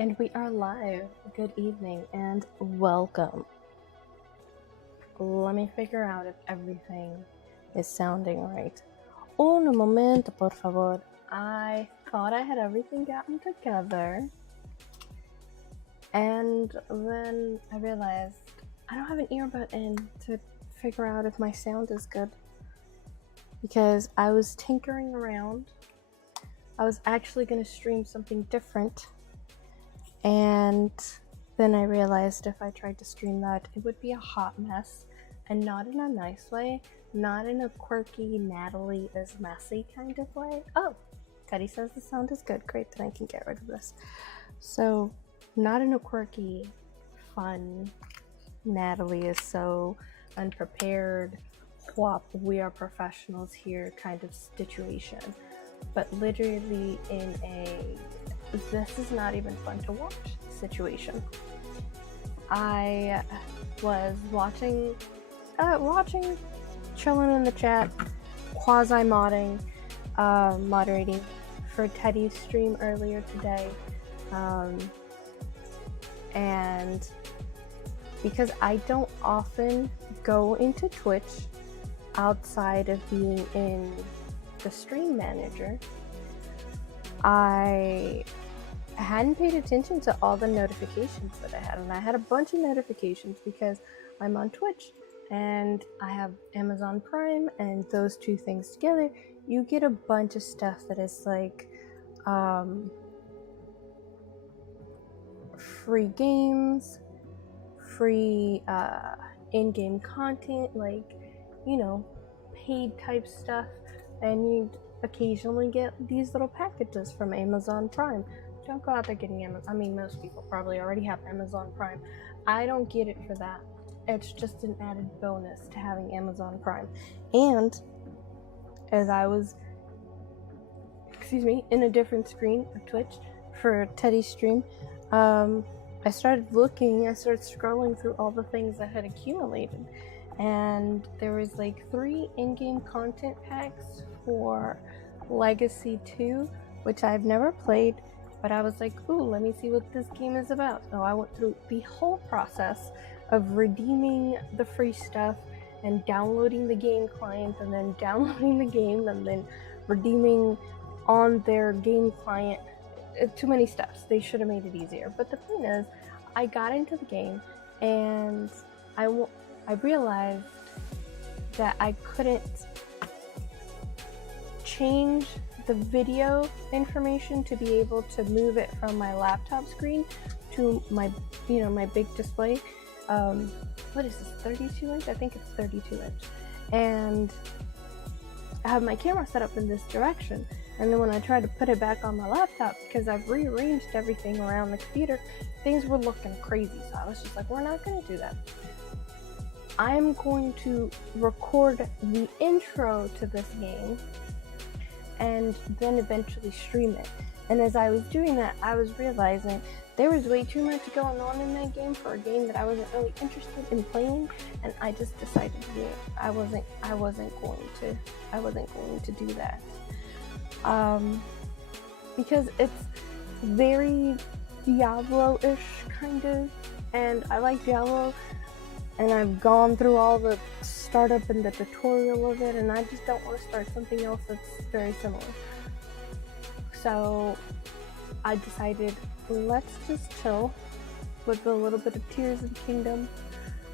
And we are live. Good evening and welcome. Let me figure out if everything is sounding right. Un momento, por favor. I thought I had everything gotten together. And then I realized I don't have an earbud in to figure out if my sound is good. Because I was tinkering around. I was actually going to stream something different. And then I realized if I tried to stream that, it would be a hot mess, and not in a nice way, not in a quirky, Natalie is messy kind of way. Oh, Teddy says the sound is good. Great, then I can get rid of this. So, not in a quirky, fun, Natalie is so unprepared, whop, we are professionals here kind of situation, but literally in a this is not even fun to watch situation. I was watching, chilling in the chat, quasi-modding, moderating for Teddy's stream earlier today, and because I don't often go into Twitch outside of being in the stream manager, I hadn't paid attention to all the notifications that I had, and I had a bunch of notifications because I'm on Twitch and I have Amazon Prime, and those two things together, you get a bunch of stuff that is like free games, free in-game content, like, you know, paid type stuff, and you occasionally get these little packages from Amazon Prime. Don't go out there getting Amazon. I mean, most people probably already have Amazon Prime. I don't get it for that. It's just an added bonus to having Amazon Prime. And as I was, in a different screen of Twitch for Teddy's stream, I started scrolling through all the things that had accumulated, and there was like 3 in-game content packs for Legacy 2, which I've never played, but I was like, ooh, let me see what this game is about. So I went through the whole process of redeeming the free stuff and downloading the game client, and then downloading the game, and then redeeming on their game client. Too many steps. They should have made it easier. But the point is, I got into the game, and I realized that I couldn't change the video information to be able to move it from my laptop screen to my, my big display. What is this, 32 inch? I think it's 32 inch. And I have my camera set up in this direction. And then when I tried to put it back on my laptop, because I've rearranged everything around the computer, things were looking crazy. So I was just like, we're not going to do that. I'm going to record the intro to this game and then eventually stream it. And as I was doing that, I was realizing there was way too much going on in that game for a game that I wasn't really interested in playing, and I just decided I wasn't going to do that. Because it's very Diablo-ish kind of, and I like Diablo, and I've gone through all the startup and the tutorial of it, and I just don't want to start something else that's very similar. So I decided, let's just chill with a little bit of Tears of the Kingdom.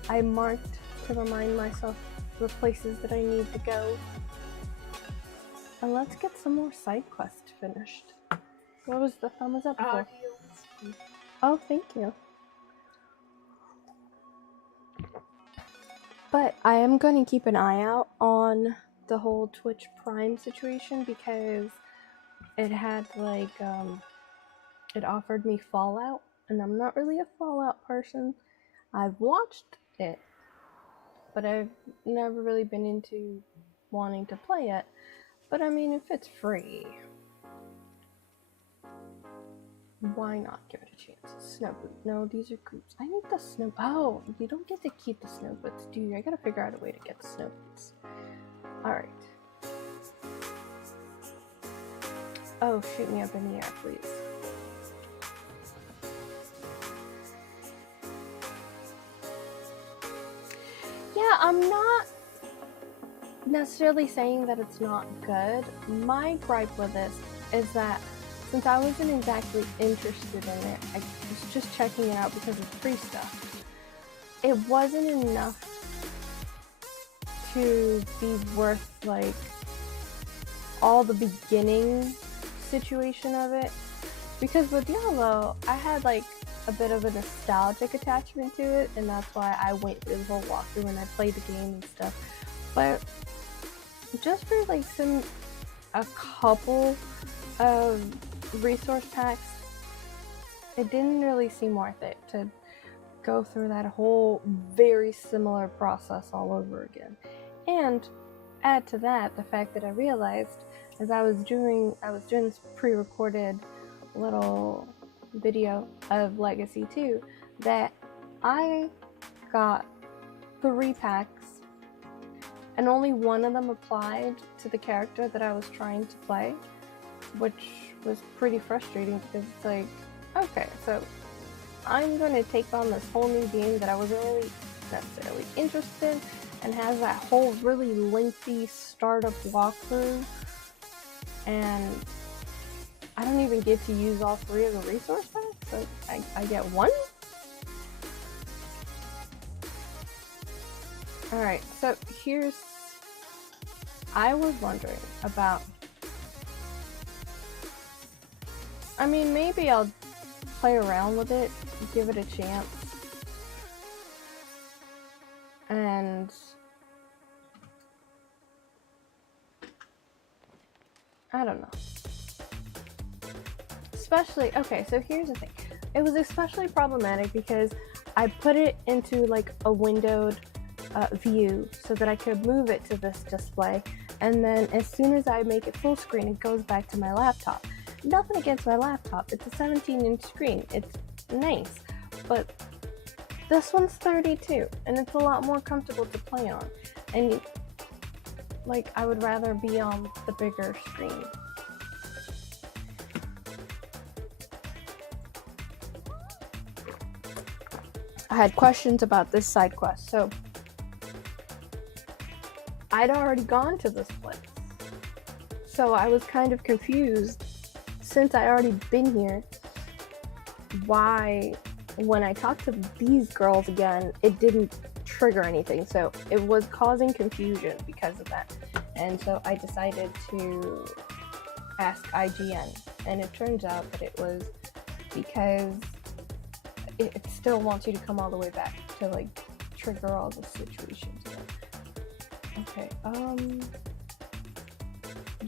I marked to remind myself the places that I need to go. And let's get some more side quests finished. What was the thumbs up for? Oh, thank you. But I am going to keep an eye out on the whole Twitch Prime situation, because it had like, it offered me Fallout, and I'm not really a Fallout person. I've watched it, but I've never really been into wanting to play it. But I mean, if it's free, why not give it a chance? Snow boot. No, these are boots. I need the snow. Oh, you don't get to keep the snow boots, do you? I gotta figure out a way to get the snow boots. Alright. Oh, shoot me up in the air, please. Yeah, I'm not necessarily saying that it's not good. My gripe with this is that since I wasn't exactly interested in it, I was just checking it out because of free stuff. It wasn't enough to be worth like all the beginning situation of it. Because with Diablo, I had like a bit of a nostalgic attachment to it, and that's why I went through the whole walkthrough and I played the game and stuff. But just for like a couple of resource packs, it didn't really seem worth it to go through that whole very similar process all over again. And add to that the fact that I realized as I was doing this pre-recorded little video of Legacy 2 that I got 3 packs and only one of them applied to the character that I was trying to play, which was pretty frustrating because it's like, okay, so I'm going to take on this whole new game that I wasn't really necessarily interested in and has that whole really lengthy startup walkthrough, and I don't even get to use all 3 of the resource packs, so I get 1? Alright, so I was wondering about, I mean, maybe I'll play around with it, give it a chance, and I don't know. Especially, okay, so here's the thing. It was especially problematic because I put it into like a windowed view so that I could move it to this display, and then as soon as I make it full screen, it goes back to my laptop. Nothing against my laptop, it's a 17-inch screen, it's nice, but this one's 32, and it's a lot more comfortable to play on, and like I would rather be on the bigger screen. I had questions about this side quest, so I'd already gone to this place, so I was kind of confused since I already been here why when I talked to these girls again it didn't trigger anything, so it was causing confusion because of that, and so I decided to ask IGN, and it turns out that it was because it still wants you to come all the way back to like trigger all the situations again. Okay,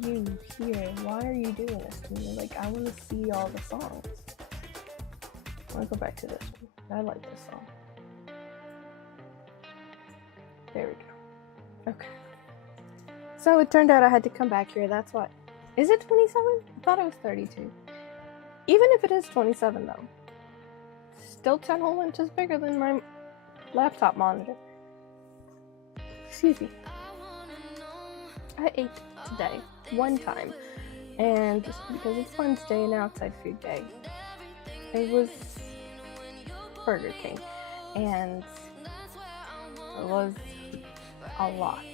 you here, why are you doing this to me? Like, I want to see all the songs. I want to go back to this one. I like this song. There we go. Okay. So it turned out I had to come back here, that's why. Is it 27? I thought it was 32. Even if it is 27 though, still 10 whole inches bigger than my laptop monitor. Excuse me. I ate today, one time, and just because it's Wednesday and outside food day, it was Burger King, and it was a lot.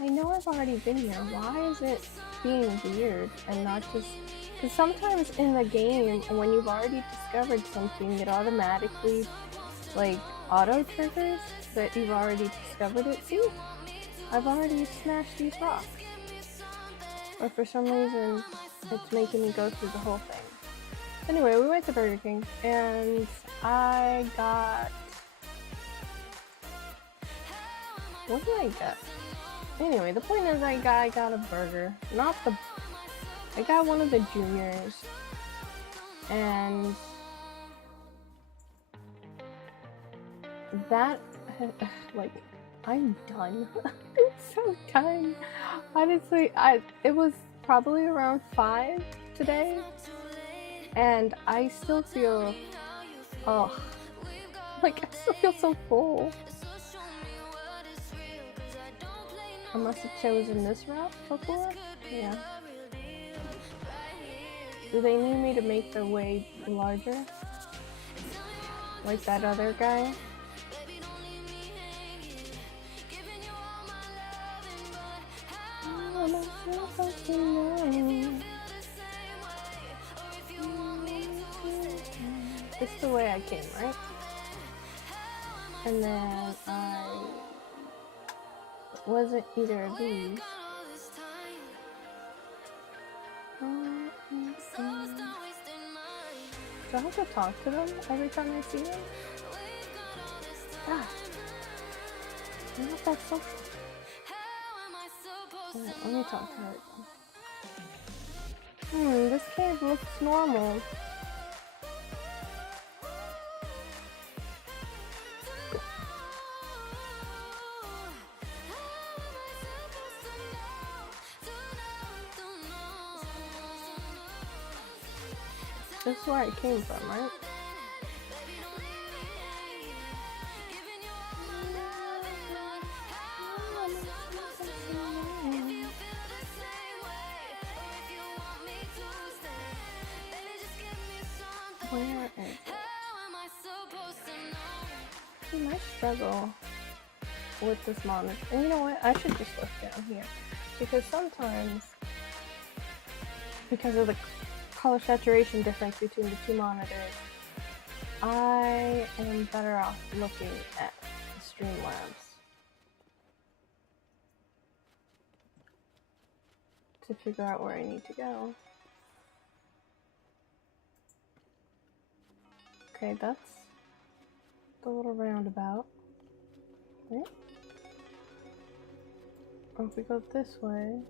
I know I've already been here, why is it being weird and not just, because sometimes in the game, when you've already discovered something, it automatically, like, auto-triggers that you've already discovered it. See? I've already smashed these rocks. But for some reason, it's making me go through the whole thing. Anyway, we went to Burger King, and I got... What did I get? Anyway, the point is I got a burger. I got one of the juniors. And... that... like... I'm done. I'm so done. Honestly, it was probably around 5 today, and I still feel, like I still feel so full. I must have chosen this route before? Yeah. Do they need me to make the way larger? Like that other guy? am I supposed to know? This is the way I came, right? And then I wasn't either of these. Do I have to talk to them every time I see them? God. I'm not that social. Alright, let me talk to her again. This cave looks normal. This is where I came from, right? Where is it? See, my struggle with this monitor, and you know what? I should just look down here, because sometimes, because of the color saturation difference between the two monitors, I am better off looking at the Streamlabs to figure out where I need to go. Okay, that's the little roundabout. Right? Or if we go this way.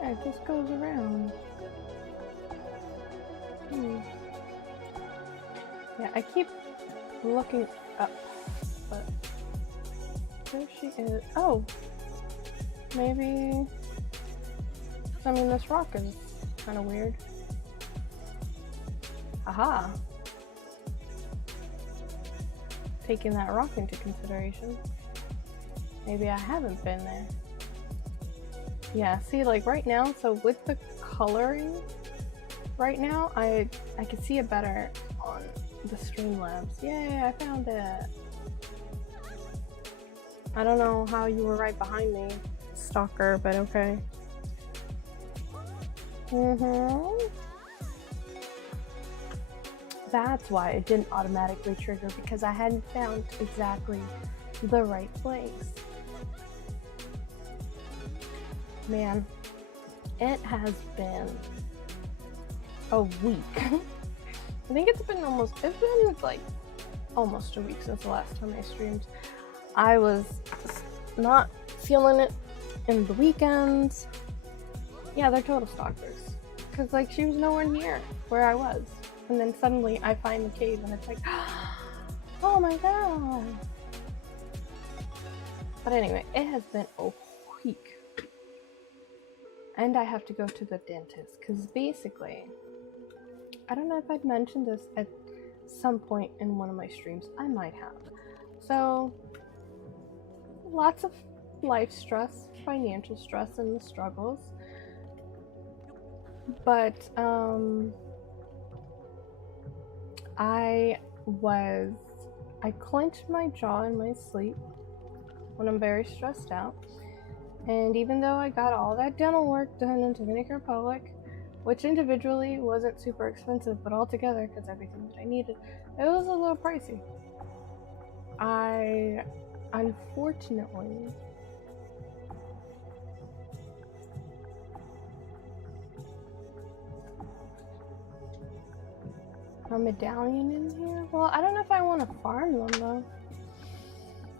Yeah, it just goes around. Yeah, I keep looking up, but there she is. Oh! Maybe... I mean, this rock is kind of weird. Aha! Taking that rock into consideration. Maybe I haven't been there. Yeah, see, like right now, so with the coloring, right now, I can see it better on the Streamlabs. Yay, I found it! I don't know how you were right behind me, stalker, but okay. That's why it didn't automatically trigger, because I hadn't found exactly the right place. Man, it has been a week. I think it's been like almost a week since the last time I streamed. I was not feeling it in the weekends. Yeah, they're total stalkers. Cause like she was nowhere near where I was. And then suddenly I find the cave and it's like, oh my god. But anyway, it has been a week. And I have to go to the dentist, because basically, I don't know if I'd mentioned this at some point in one of my streams. I might have. So, lots of life stress, financial stress, and the struggles. But, I clench my jaw in my sleep when I'm very stressed out. And even though I got all that dental work done in Dominican Republic, which individually wasn't super expensive, but altogether, because everything that I needed, it was a little pricey. I, unfortunately, a medallion in here? Well, I don't know if I want to farm them though.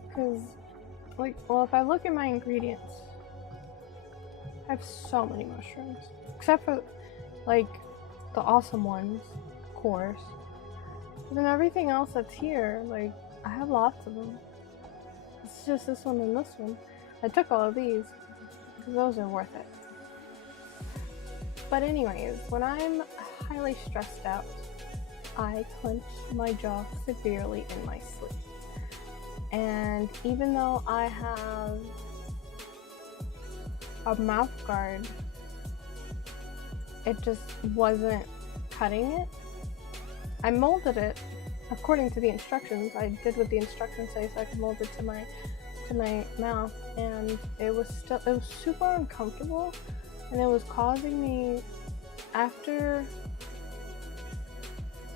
Because, like, well, if I look at my ingredients, I have so many mushrooms. Except for, like, the awesome ones, of course. But then everything else that's here, like, I have lots of them. It's just this one and this one. I took all of these, because those are worth it. But anyways, when I'm highly stressed out, I clench my jaw severely in my sleep. And even though I have a mouth guard, it just wasn't cutting it. I molded it according to the instructions. I did what the instructions say so I could mold it to my mouth, and it was super uncomfortable, and it was causing me, after,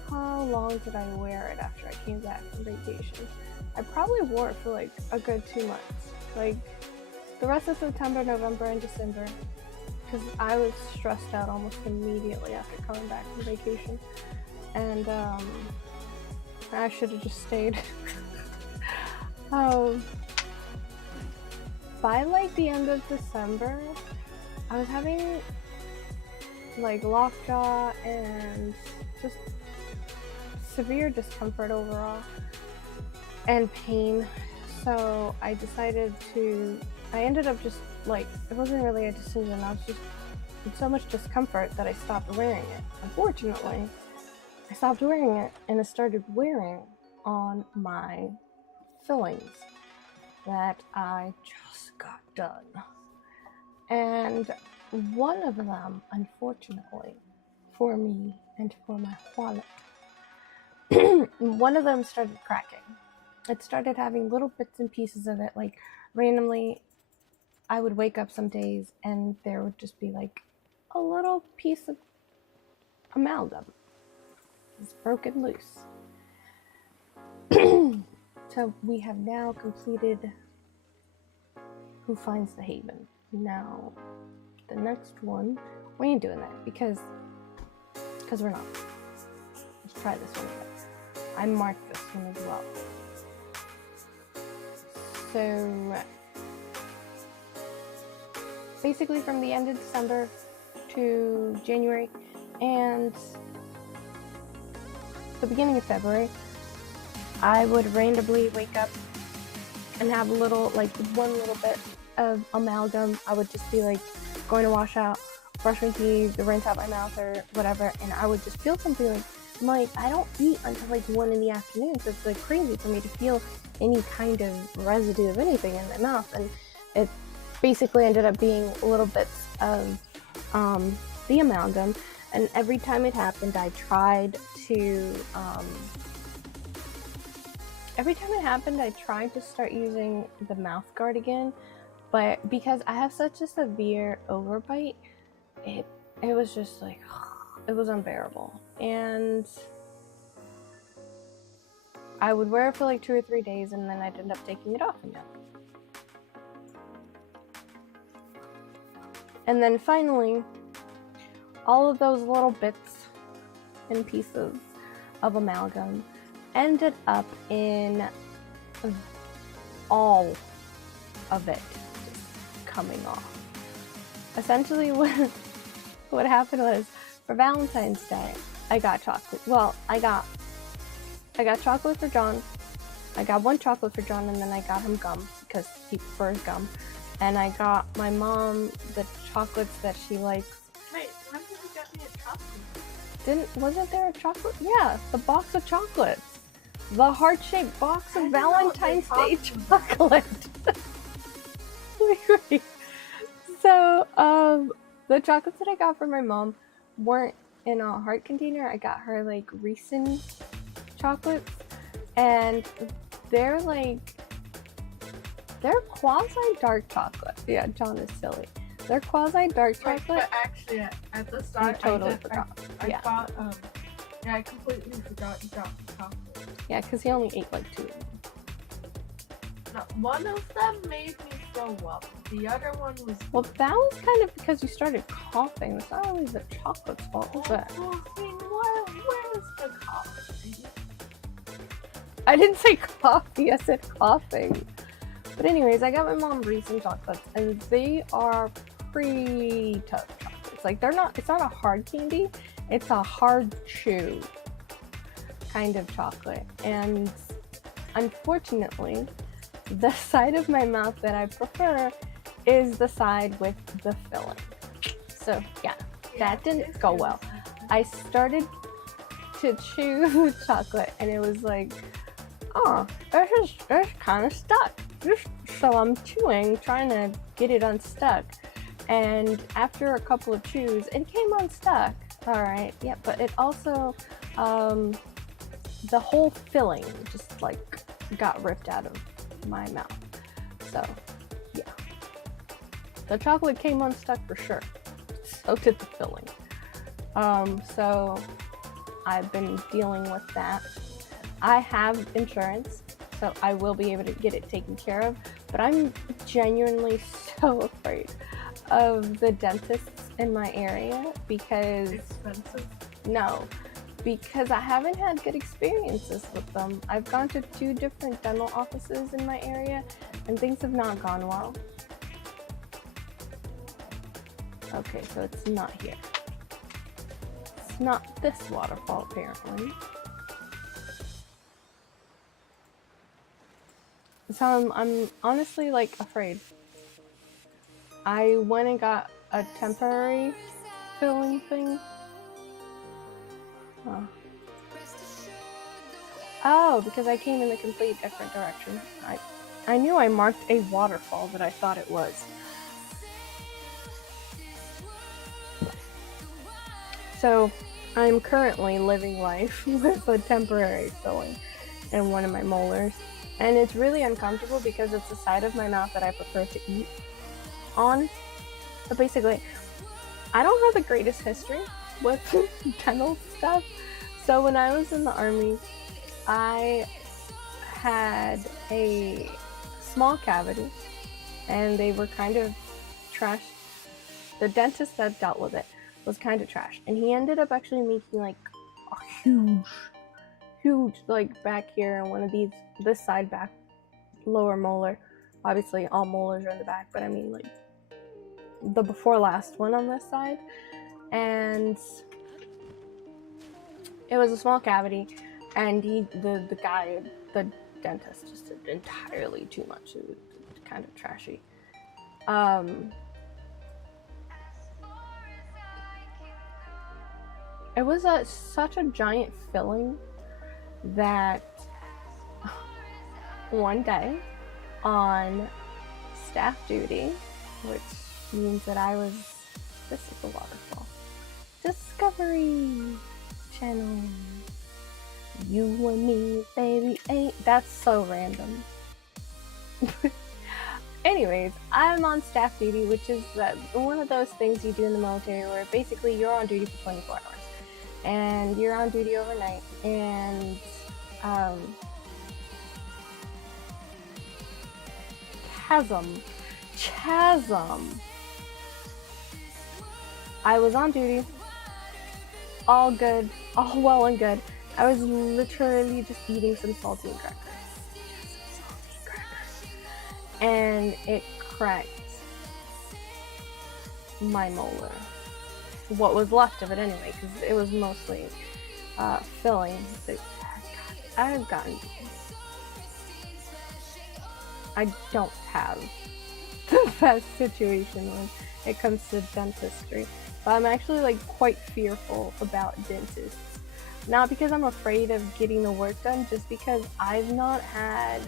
how long did I wear it after I came back from vacation? I probably wore it for like a good 2 months, like the rest of September, November, and December, because I was stressed out almost immediately after coming back from vacation, and I should have just stayed. By like the end of December, I was having like lockjaw and just severe discomfort overall and pain. So I ended up just like, it wasn't really a decision, I was just in so much discomfort that I stopped wearing it. Unfortunately, I stopped wearing it and it started wearing on my fillings that I just got done. And one of them, unfortunately, for me and for my wallet, one of them started cracking. It started having little bits and pieces of it, like randomly I would wake up some days and there would just be like a little piece of amalgam. It's broken loose. So we have now completed Who Finds the Haven. Now, the next one, we ain't doing that because we're not. Let's try this one again. I marked this one as well. So, basically from the end of December to January and the beginning of February, I would randomly wake up and have a little, like one little bit of amalgam. I would just be like going to wash out, brush my teeth, rinse out my mouth or whatever, and I would just feel something like, I'm like, I don't eat until like 1 in the afternoon, so it's like crazy for me to feel any kind of residue of anything in my mouth. And it basically ended up being little bits of the amalgam, and every time it happened I tried to start using the mouth guard again, but because I have such a severe overbite, it was just like, it was unbearable. And I would wear it for like 2 or 3 days and then I'd end up taking it off again. And then finally, all of those little bits and pieces of amalgam ended up in all of it just coming off. Essentially what happened was, for Valentine's Day, I got chocolate. Well, I got chocolate for John. I got 1 chocolate for John, and then I got him gum because he prefers gum. And I got my mom the chocolates that she likes. Wait, when did you get me a chocolate? Wasn't there a chocolate? Yeah, the box of chocolates. The heart-shaped box of Valentine's Day chocolate. Wait. So, the chocolates that I got from my mom weren't in a heart container. I got her like Reese's chocolates, and they're quasi-dark chocolate. Yeah, John is silly. They're quasi-dark chocolate. But actually, at the start, I totally forgot. I completely forgot you got the chocolate. Yeah, because he only ate like 2 of them. No, one of them made me throw up. The other one was... Well, that was kind of because you started coughing. It's not really the chocolate's fault, is it? Where is the coffee? I didn't say coffee, I said coughing. But anyways, I got my mom Reese's chocolates, and they are pretty tough chocolates. Like, it's not a hard candy, it's a hard chew kind of chocolate. And unfortunately, the side of my mouth that I prefer is the side with the filling. So yeah, that didn't go well. I started to chew chocolate and it was like, oh, it's kind of stuck. So I'm chewing, trying to get it unstuck. And after a couple of chews, it came unstuck. All right, yeah, but it also, the whole filling just like got ripped out of my mouth. So, yeah. The chocolate came unstuck for sure. So did the filling. So I've been dealing with that. I have insurance, so I will be able to get it taken care of, but I'm genuinely so afraid of the dentists in my area because Expensive. no, because I haven't had good experiences with them. I've gone to 2 different dental offices in my area and things have not gone well. Okay, so it's not here. It's not this waterfall apparently. So I'm honestly like afraid. I went and got a temporary filling thing. Oh. Oh, because I came in a complete different direction. I knew I marked a waterfall that I thought it was. So I'm currently living life with a temporary filling in one of my molars. And it's really uncomfortable because it's the side of my mouth that I prefer to eat on. But basically, I don't have the greatest history with dental stuff. So when I was in the army, I had a small cavity and they were kind of trash. The dentist that dealt with it was kind of trash. And he ended up actually making like a huge like back here and one of these, this side back lower molar. Obviously all molars are in the back, but I mean like the before last one on this side. And it was a small cavity and the guy, the dentist just did entirely too much. It was kind of trashy. It was such a giant filling that one day on staff duty, which means that I was, this is the waterfall, Discovery Channel, you and me, baby, ain't, that's so random. Anyways, I'm on staff duty, which is one of those things you do in the military where basically you're on duty for 24 hours. And you're on duty overnight, and chasm. I was on duty, all good, all well and good. I was literally just eating some saltine crackers. And it cracked my molar. What was left of it anyway, because it was mostly filling. I've gotten. I don't have the best situation when it comes to dentistry, but I'm actually like quite fearful about dentists. Not because I'm afraid of getting the work done, just because I've not had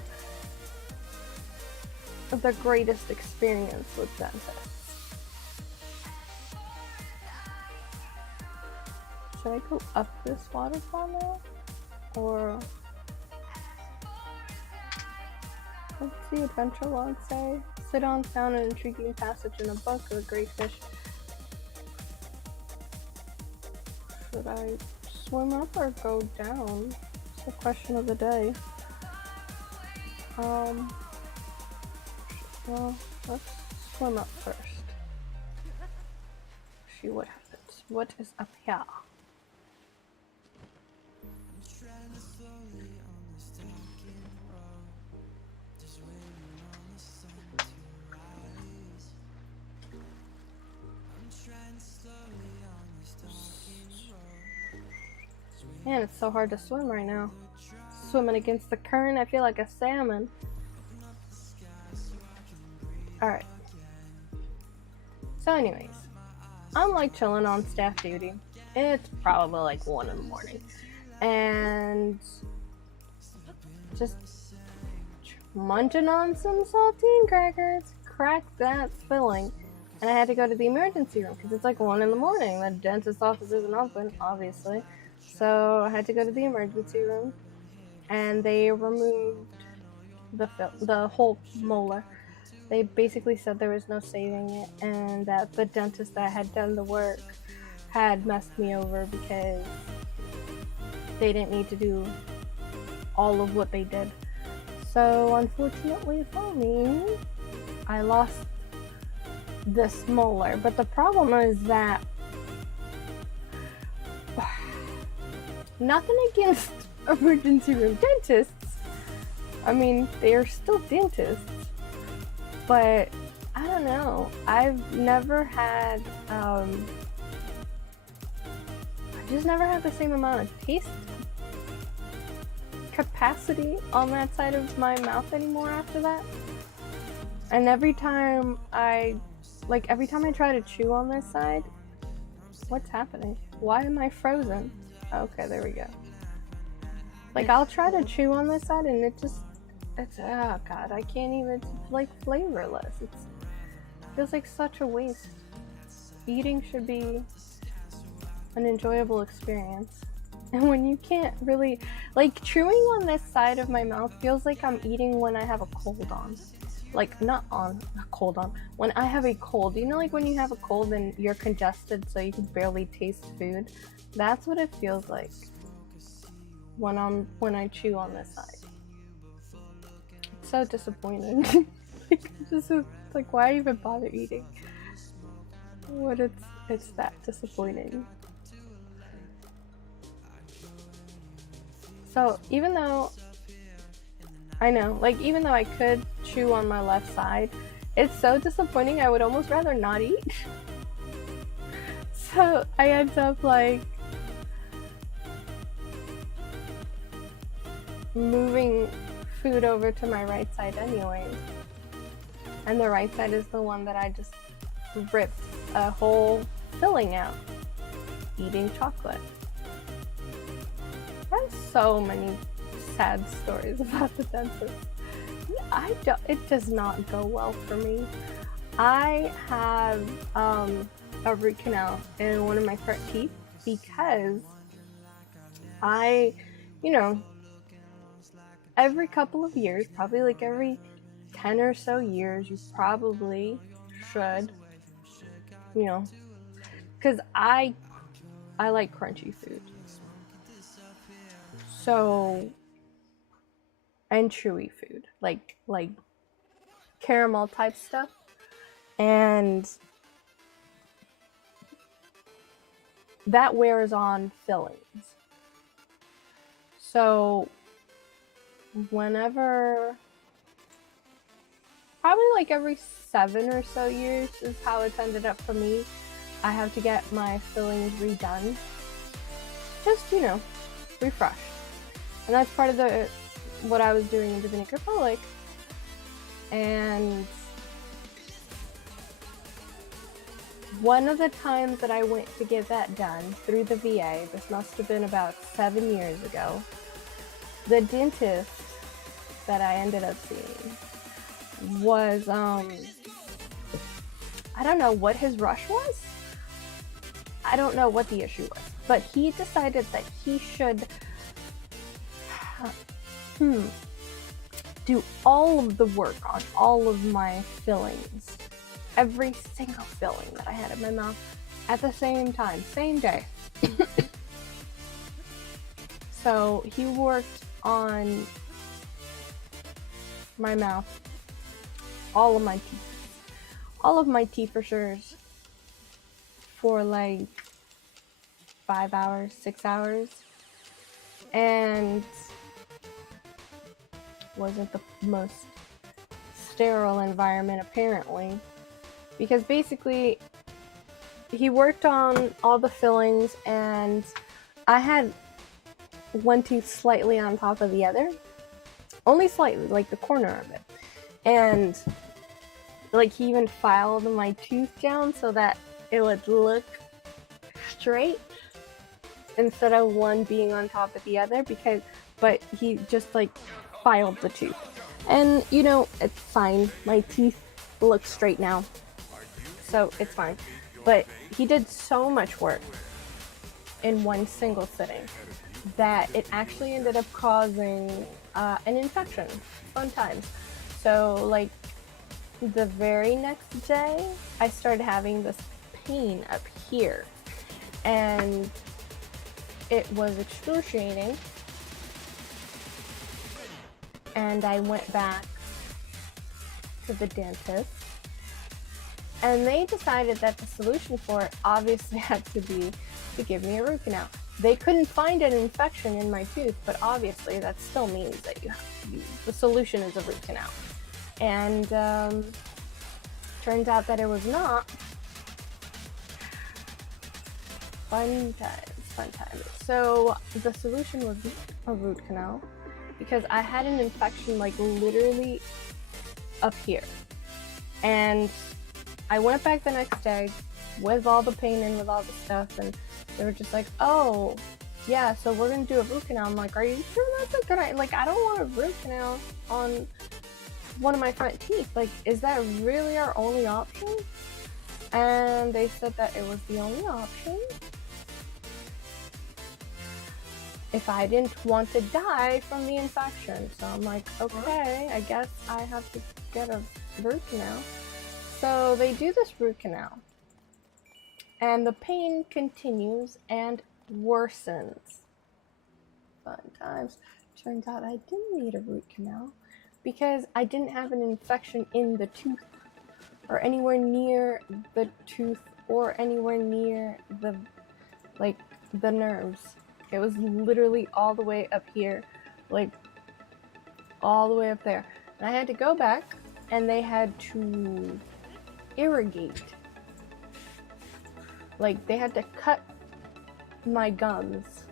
the greatest experience with dentists. Should I go up this waterfall now? Or what's the adventure log say? Sit on, found an intriguing passage in a book of a great fish. Should I swim up or go down? It's the question of the day. Well, let's swim up first. See what happens. What is up here? Man, it's so hard to swim right now. Swimming against the current, I feel like a salmon. Alright. So anyways, I'm like chilling on staff duty. It's probably like 1 in the morning. And just munching on some saltine crackers. Cracked that filling. and I had to go to the emergency room because it's like 1 in the morning. The dentist's office isn't open, obviously. So I had to go to the emergency room, and they removed the whole molar. They basically said there was no saving it, and that the dentist that had done the work had messed me over because they didn't need to do all of what they did. So unfortunately for me, I lost this molar. But the problem is that nothing against emergency room dentists. I mean, they are still dentists. But I don't know. I've never had I just never had the same amount of taste capacity on that side of my mouth anymore after that. And every time I try to chew on this side, what's happening? Why am I frozen? Okay, there we go. Like, I'll try to chew on this side and it's oh god, I can't even, it's like flavorless. It feels like such a waste. Eating should be an enjoyable experience. And when you can't really, like, chewing on this side of my mouth feels like I'm eating when I have a cold on. Like, not cold on. When I have a cold, you know, like when you have a cold and you're congested so you can barely taste food? That's what it feels like when I chew on this side. It's so disappointing. Like, why even bother eating? It's that disappointing. So even though I could chew on my left side, it's so disappointing. I would almost rather not eat. So I end up like moving food over to my right side anyways. And the right side is the one that I just ripped a whole filling out, eating chocolate. I have so many sad stories about the dentist. It does not go well for me. I have a root canal in one of my front teeth because every couple of years, probably like every 10 or so years, you probably should, because I like crunchy food. So, and chewy food, like caramel type stuff. And that wears on fillings. So whenever, probably like every 7 or so years is how it's ended up for me, I have to get my fillings redone. Just, refreshed. And that's part of what I was doing in Dominican Republic. And one of the times that I went to get that done through the VA, this must have been about 7 years ago, the dentist that I ended up seeing was, I don't know what his rush was. I don't know what the issue was, but he decided that he should do all of the work on all of my fillings, every single filling that I had in my mouth at the same time, same day. So he worked on my mouth, all of my teeth for sure, for like 5 hours, 6 hours, and wasn't the most sterile environment apparently, because basically he worked on all the fillings and I had one tooth slightly on top of the other, only slightly, like the corner of it, and like he even filed my tooth down so that it would look straight instead of one being on top of the other, but he just like filed the tooth, and it's fine, my teeth look straight now. so it's fine. But he did so much work in one single sitting that it actually ended up causing an infection. Fun times. So like the very next day, I started having this pain up here, and it was excruciating. And I went back to the dentist, and they decided that the solution for it obviously had to be to give me a root canal. They couldn't find an infection in my tooth, but obviously that still means that the solution is a root canal. And turns out that it was not. Fun times. So the solution was a root canal because I had an infection like literally up here. And I went back the next day with all the pain and with all the stuff, and they were just like, oh, yeah, so we're gonna do a root canal. I'm like, are you sure that's a good idea? Like, I don't want a root canal on one of my front teeth. Like, is that really our only option? And they said that it was the only option if I didn't want to die from the infection. So I'm like, okay, I guess I have to get a root canal. So they do this root canal, and the pain continues and worsens. Fun times. Turns out I didn't need a root canal because I didn't have an infection in the tooth or anywhere near the tooth or anywhere near the nerves. It was literally all the way up here, like all the way up there. And I had to go back, and they had to irrigate. Like, they had to cut my gums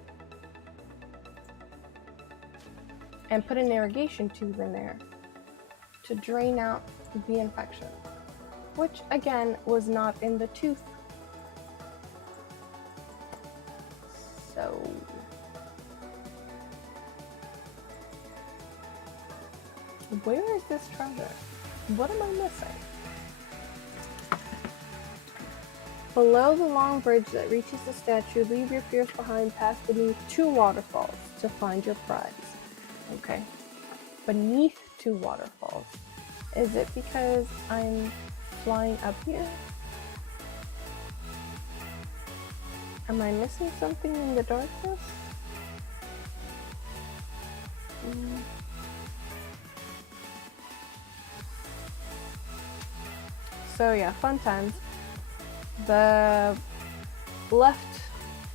and put an irrigation tube in there to drain out the infection, which again was not in the tooth. So where is this treasure? What am I missing? Below the long bridge that reaches the statue, leave your fears behind, pass beneath 2 waterfalls to find your prize. Okay. Beneath 2 waterfalls. Is it because I'm flying up here? Am I missing something in the darkness? So yeah, fun times. The left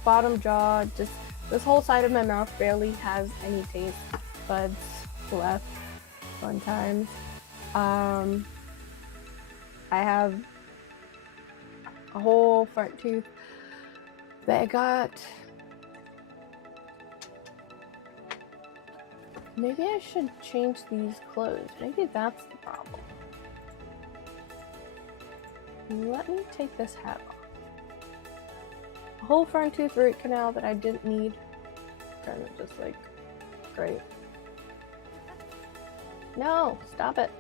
bottom jaw, just this whole side of my mouth barely has any taste buds left. Fun times. I have a whole front tooth that I got. Maybe I should change these clothes. Maybe that's the problem. Let me take this hat off. A whole front tooth root canal that I didn't need. Kind of just like, great. No, stop it.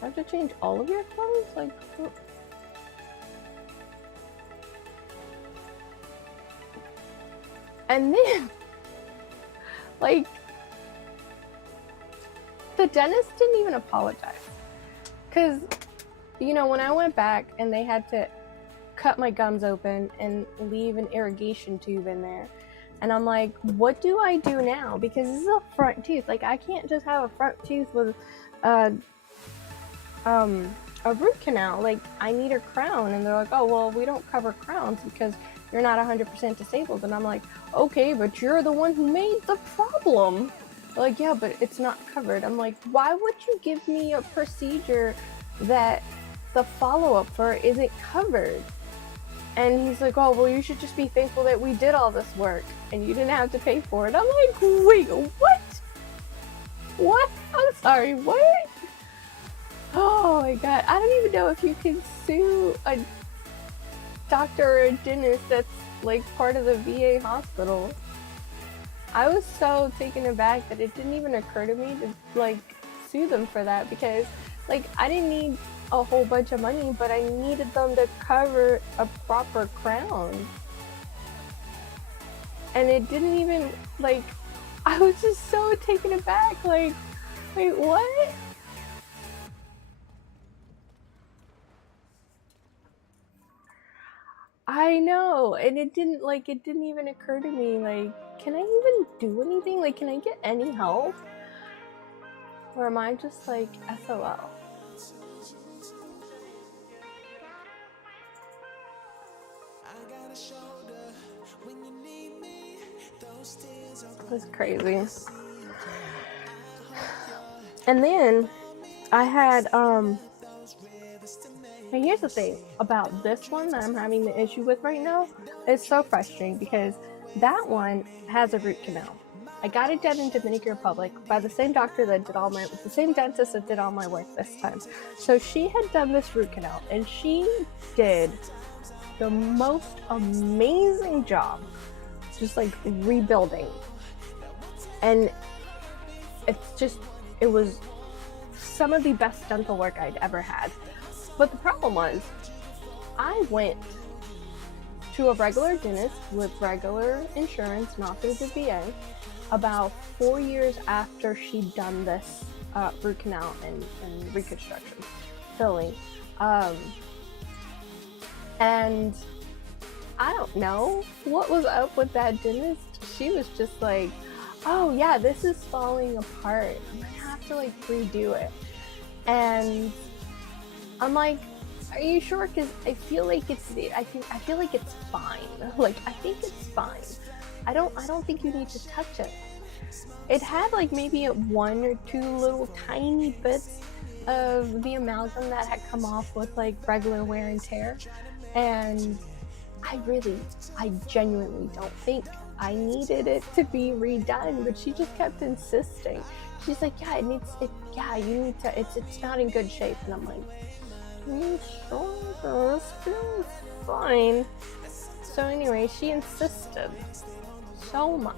I have to change all of your clothes? Like, oh. And then, like, the dentist didn't even apologize. Because, you know, when I went back and they had to cut my gums open and leave an irrigation tube in there, and I'm like, what do I do now? Because this is a front tooth. Like, I can't just have a front tooth with a root canal. Like, I need a crown. And they're like, oh, well, we don't cover crowns because you're not 100% disabled. And I'm like, okay, but you're the one who made the problem. They're like, yeah, but it's not covered. I'm like, why would you give me a procedure that the follow-up for isn't covered? And he's like, oh, well, you should just be thankful that we did all this work and you didn't have to pay for it. I'm like, wait, what? What? I'm sorry, what? Oh my god, I don't even know if you can sue a doctor or a dentist that's like part of the VA hospital. I was so taken aback that it didn't even occur to me to like sue them for that, because Like, I didn't need a whole bunch of money, but I needed them to cover a proper crown. And it didn't even, like, I was just so taken aback. Like, wait, what? I know, and it didn't even occur to me, like, can I even do anything? Like, can I get any help? Or am I just like SOL? It was crazy. And then I had and here's the thing about this one that I'm having the issue with right now. It's so frustrating because that one has a root canal. I got it done in Dominican Republic by the same doctor that did the same dentist that did all my work this time. So she had done this root canal, and she did the most amazing job, just like rebuilding. And it was some of the best dental work I'd ever had. But the problem was, I went to a regular dentist with regular insurance, not through the VA, about 4 years after she'd done this root canal and reconstruction, filling. And I don't know what was up with that dentist. She was just like, oh yeah, this is falling apart. I'm gonna have to like redo it. And I'm like, are you sure? Because I feel like it's fine. Like, I think it's fine. I don't think you need to touch it. It had like maybe 1 or 2 little tiny bits of the amalgam that had come off with like regular wear and tear. And I genuinely don't think I needed it to be redone, but she just kept insisting. She's like, yeah, you need to, it's not in good shape. And I'm like, are you sure? This feels fine. So anyway, she insisted so much.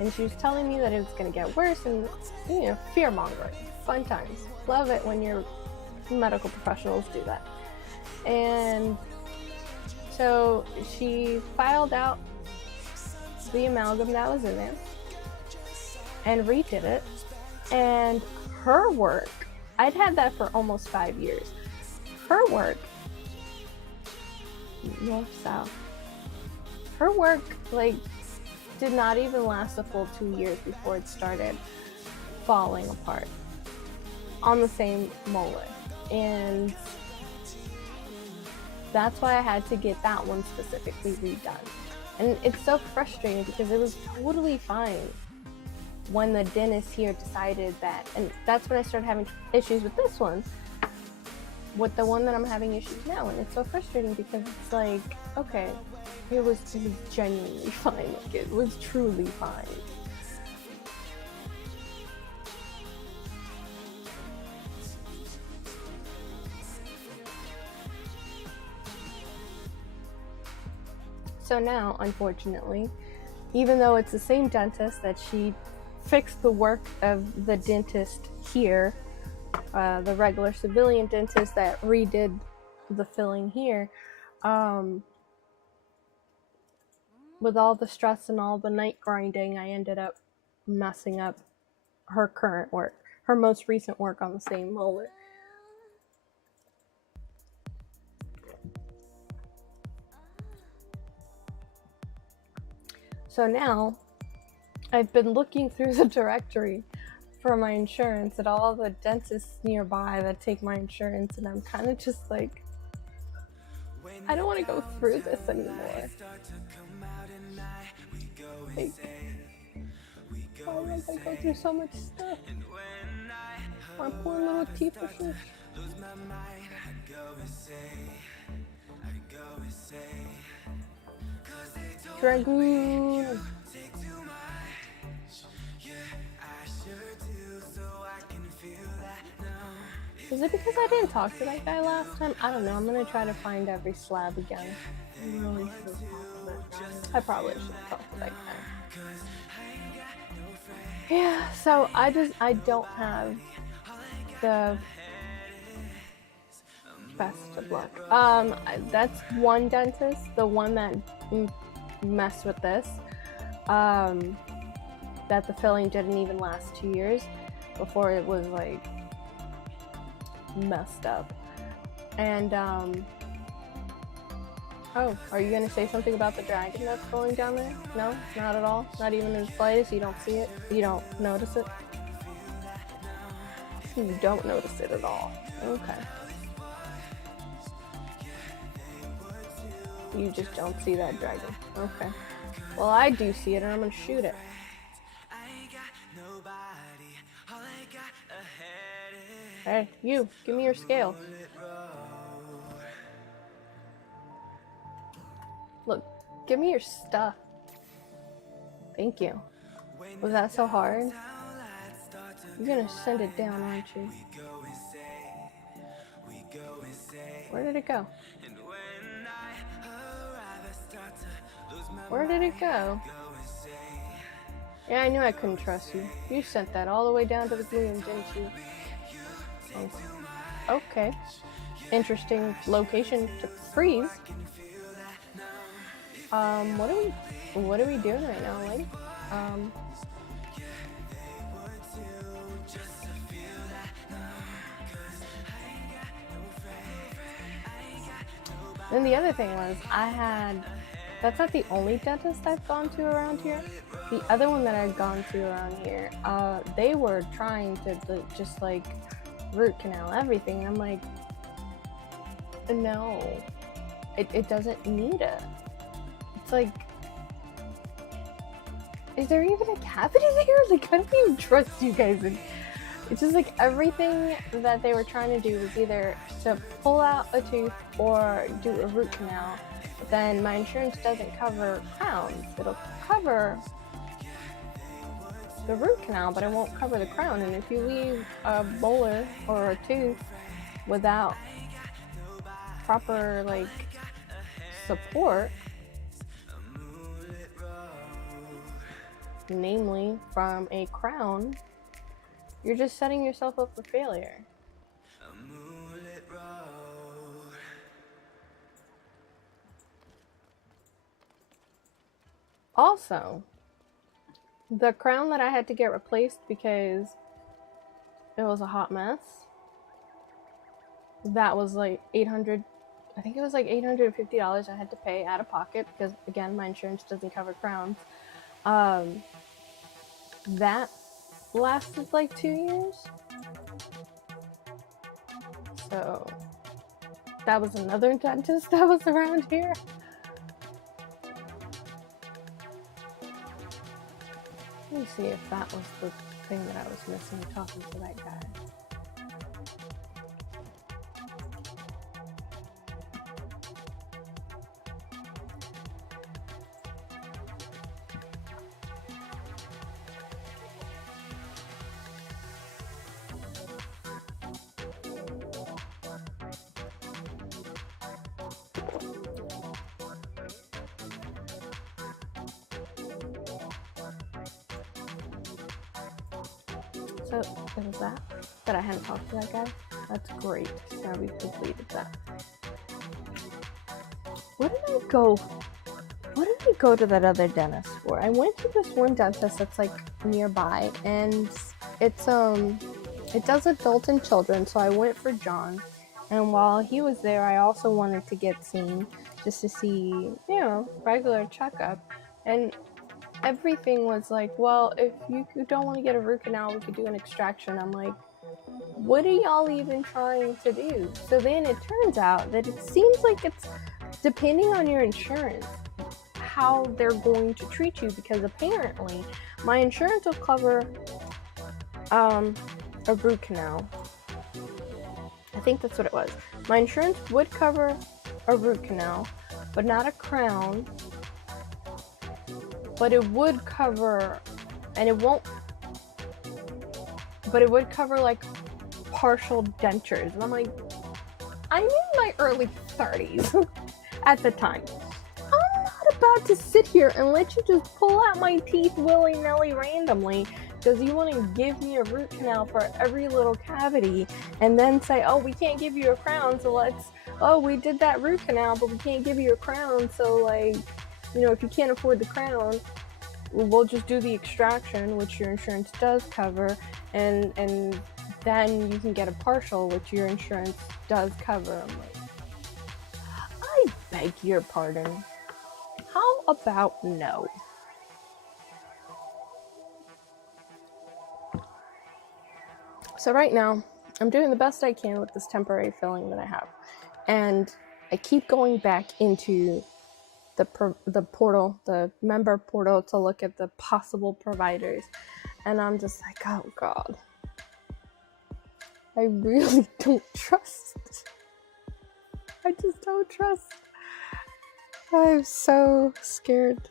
And she was telling me that it was going to get worse, and, you know, fear-mongering. Fun times. Love it when your medical professionals do that. And so she filed out the amalgam that was in there and redid it. And her work, I'd had that for almost 5 years. Her work, north-south, her work, like, did not even last a full 2 years before it started falling apart on the same molar. And that's why I had to get that one specifically redone. And it's so frustrating because it was totally fine when the dentist here decided that, and that's when I started having issues with this one, with the one that I'm having issues now. And it's so frustrating because it's like, okay, it was genuinely fine. Like, it was truly fine. So now, unfortunately, even though it's the same dentist that she fixed the work of the dentist here, the regular civilian dentist that redid the filling here, with all the stress and all the night grinding, I ended up messing up her current work, her most recent work on the same molar. So now, I've been looking through the directory for my insurance at all the dentists nearby that take my insurance, and I'm kind of just like, I don't want to go through this anymore. Like, why did I go through so much stuff? My poor little teeth are so... Dragoon! Is it because I didn't talk to that guy last time? I don't know. I'm gonna try to find every slab again. I probably should talk to that guy. Yeah, so I don't have the Best of luck. That's one dentist, the one that messed with this. That the filling didn't even last 2 years before it was like messed up. And oh, are you gonna say something about the dragon that's going down there? No, not at all. Not even in the slightest. You don't see it. You don't notice it. You don't notice it at all. Okay. You just don't see that dragon. Okay. Well, I do see it, and I'm gonna shoot it. Hey, you, give me your scale. Look, give me your stuff. Thank you. Was that so hard? You're gonna send it down, aren't you? Where did it go? Where did it go? Yeah, I knew I couldn't trust you. You sent that all the way down to the gloom, didn't you? Thanks. Okay. Interesting location to freeze. What are we doing right now, like? Then the other thing was, that's not the only dentist I've gone to around here. The other one that I've gone to around here, they were trying to just like root canal everything. And I'm like, no, it doesn't need it. It's like, is there even a cavity there? Like, I don't even trust you guys. It's just like everything that they were trying to do was either to pull out a tooth or do a root canal. But then my insurance doesn't cover crowns. It'll cover the root canal, but it won't cover the crown. And if you leave a molar or a tooth without proper like support, namely from a crown, you're just setting yourself up for failure. Also, the crown that I had to get replaced because it was a hot mess, that was like $800, I think it was like $850 I had to pay out of pocket because, again, my insurance doesn't cover crowns. That lasted like 2 years. So that was another dentist that was around here. Let me see if that was the thing that I was missing talking to that guy. So it was that I hadn't talked to that guy. That's great. Now we've completed that. What did I go to that other dentist for? I went to this one dentist that's like nearby, and it's it does adult and children, so I went for John. And while he was there, I also wanted to get seen just to see, regular checkup. And everything was like, well, if you don't want to get a root canal, we could do an extraction. I'm like, what are y'all even trying to do? So then it turns out that it seems like it's depending on your insurance how they're going to treat you, because apparently my insurance will cover a root canal. I think that's what it was. My insurance would cover a root canal, but not a crown. But it would cover, and it won't, but it would cover like partial dentures. And I'm like, I'm in my early 30s at the time. I'm not about to sit here and let you just pull out my teeth willy-nilly randomly Does he want to give me a root canal for every little cavity and then say, oh, we can't give you a crown, so we did that root canal, but we can't give you a crown, so like, you know, if you can't afford the crown, we'll just do the extraction, which your insurance does cover, and then you can get a partial, which your insurance does cover. I'm like, I beg your pardon. How about no? So right now, I'm doing the best I can with this temporary filling that I have. And I keep going back into the portal, the member portal, to look at the possible providers. And I'm just like, oh God. I really don't trust. I just don't trust. I'm so scared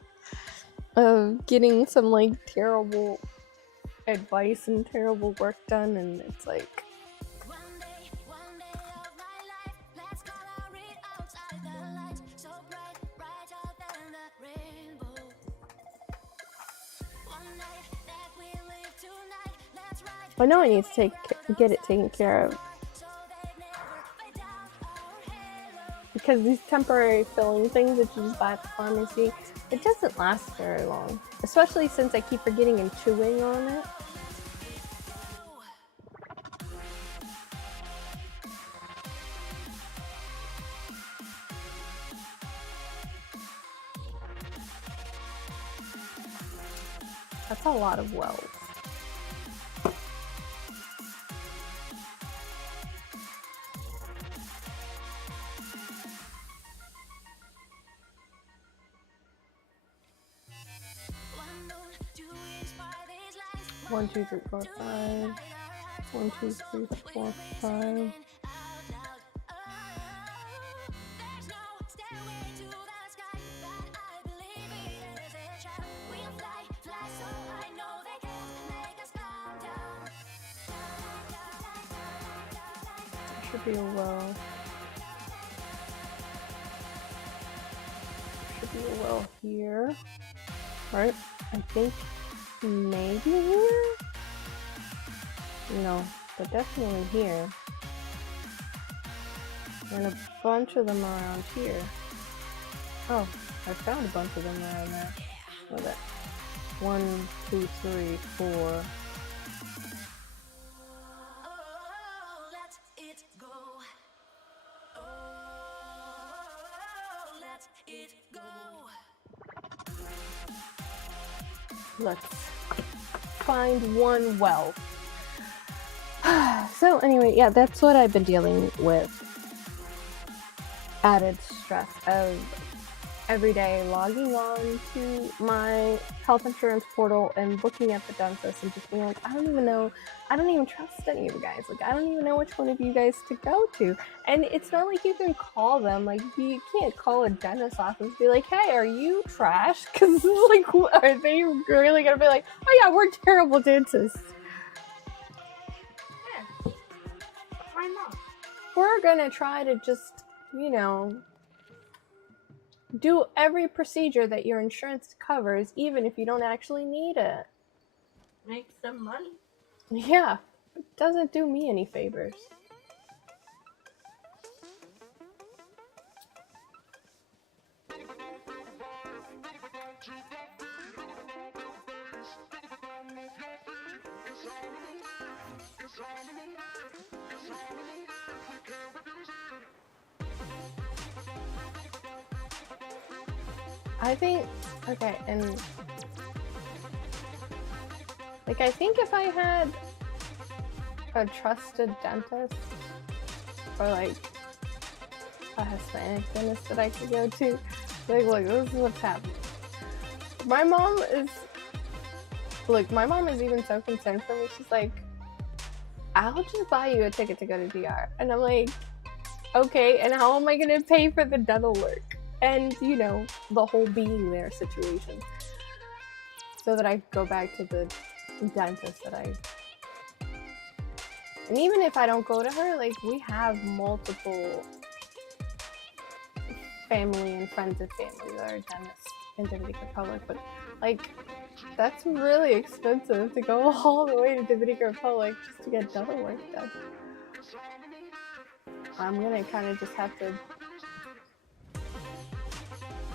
of getting some like terrible advice and terrible work done, and it's like, I know I need to get it taken care of, because these temporary filling things that you just buy at the pharmacy, it doesn't last very long, especially since I keep forgetting and chewing on it. That's a lot of wells. One, two, three, four, five. 1, 2, 3, 4, 5. Should be a well. Should be a well here. Right? I think maybe here? No, but definitely here. And a bunch of them around here. Oh, I found a bunch of them around there. Look at that. 1, 2, 3, 4. Let's find one well. So anyway, yeah, that's what I've been dealing with. Added stress of every day logging on to my health insurance portal and looking at the dentist and just being like, I don't even trust any of you guys. Like, I don't even know which one of you guys to go to. And it's not like you can call them. Like, you can't call a dentist office and be like, hey, are you trash? Because, like, are they really going to be like, oh yeah, we're terrible dentists? Yeah. Why not? We're going to try to just, you know, do every procedure that your insurance covers, even if you don't actually need it. Make some money. Yeah, it doesn't do me any favors. I think, okay, and like, I think if I had a trusted dentist, or like a Hispanic dentist that I could go to, like, look, this is what's happening. My mom is even so concerned for me. She's like, I'll just buy you a ticket to go to DR. And I'm like, okay, and how am I gonna pay for the dental work? And, you know, the whole being there situation. So that I go back to the dentist that I... And even if I don't go to her, like, we have multiple family and friends of family that are dentists in Dominican Republic. But, like, That's really expensive to go all the way to Dominican Republic just to get dental work done. I'm gonna kind of just have to.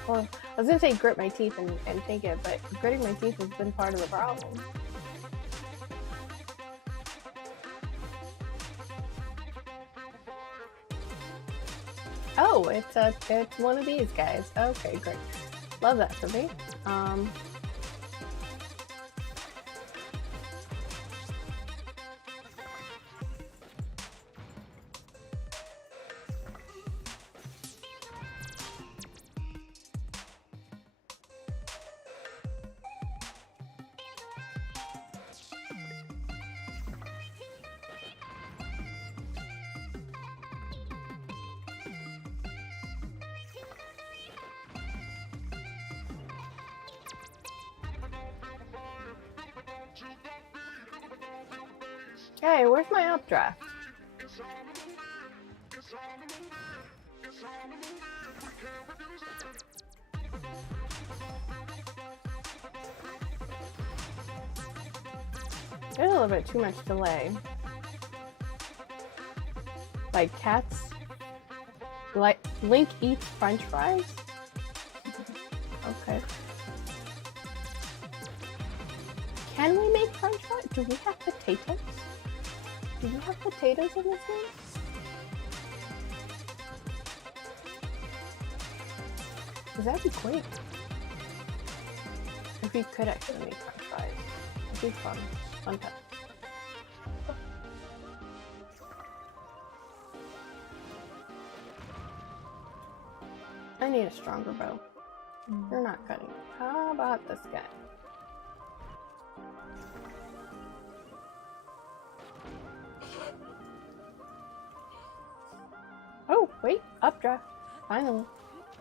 Well, I was gonna say grit my teeth and take it, but gritting my teeth has been part of the problem. Oh, it's one of these guys. Okay, great. Love that for me. Hey, where's my updraft? There's a little bit too much delay. Like cats? Like Link eats French fries? Okay. Can we make French fries? Do we have potatoes? Do you have potatoes in this game? Because that'd be quick. If we could actually make French fries. It'd be fun. Fun time. I need a stronger bow. You're not cutting it. How about this guy? Oh, wait, updraft. Finally.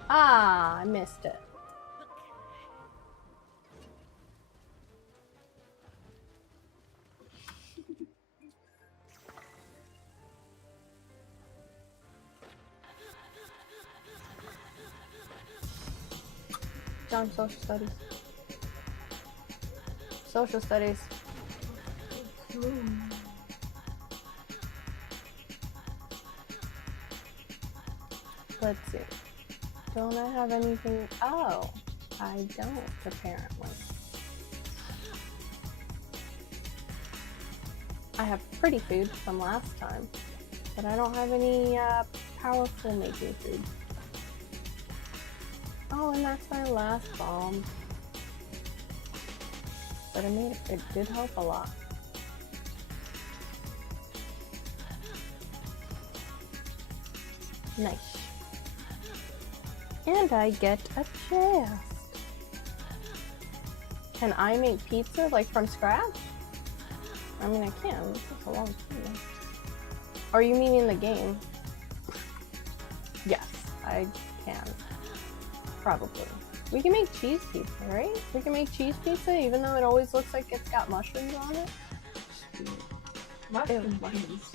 Ah, I missed it. John, social studies. Social studies. Let's see. Don't I have anything? Oh, I don't, apparently. I have pretty food from last time, but I don't have any powerful making food. Oh, and that's my last bomb. But it did help a lot. Nice. And I get a chest. Can I make pizza, like, from scratch? I mean, I can. It takes a long time. Or you mean in the game? Yes, I can. Probably. We can make cheese pizza, right? We can make cheese pizza even though it always looks like it's got mushrooms on it. Mushrooms.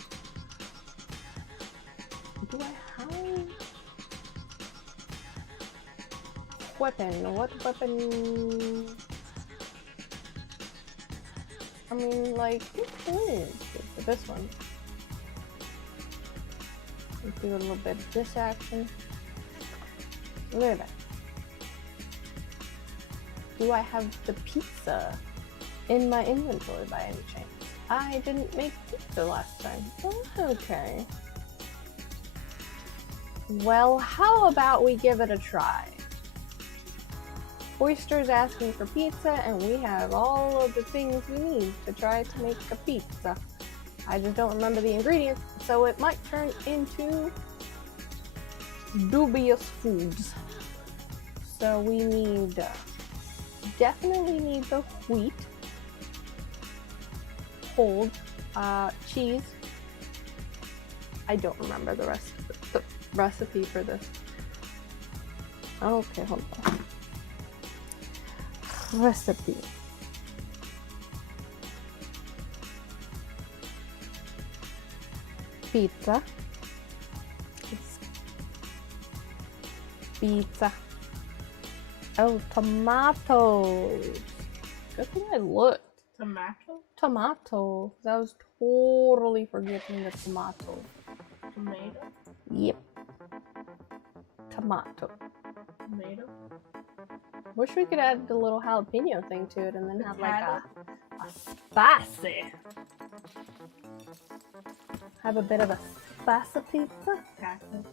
Do I have... Weapon. What weapon? I mean, like, this one. Let's do a little bit of this action. Look at that. Do I have the pizza in my inventory by any chance? I didn't make pizza last time. Oh, okay. Well, how about we give it a try? Oyster's asking for pizza, and we have all of the things we need to try to make a pizza. I just don't remember the ingredients, so it might turn into dubious foods. So we need, definitely need the wheat, hold, cheese. I don't remember the rest of the recipe for this. Okay, hold on. Recipe. Pizza. Pizza. Oh, tomatoes. Good thing I looked. Tomato? Tomato. I was totally forgetting the tomato. Tomato? Yep. Tomato. Tomato? Wish we could add the little jalapeno thing to it and then have like Potato? a spicy. Have a bit of a spicy pizza. Cactus?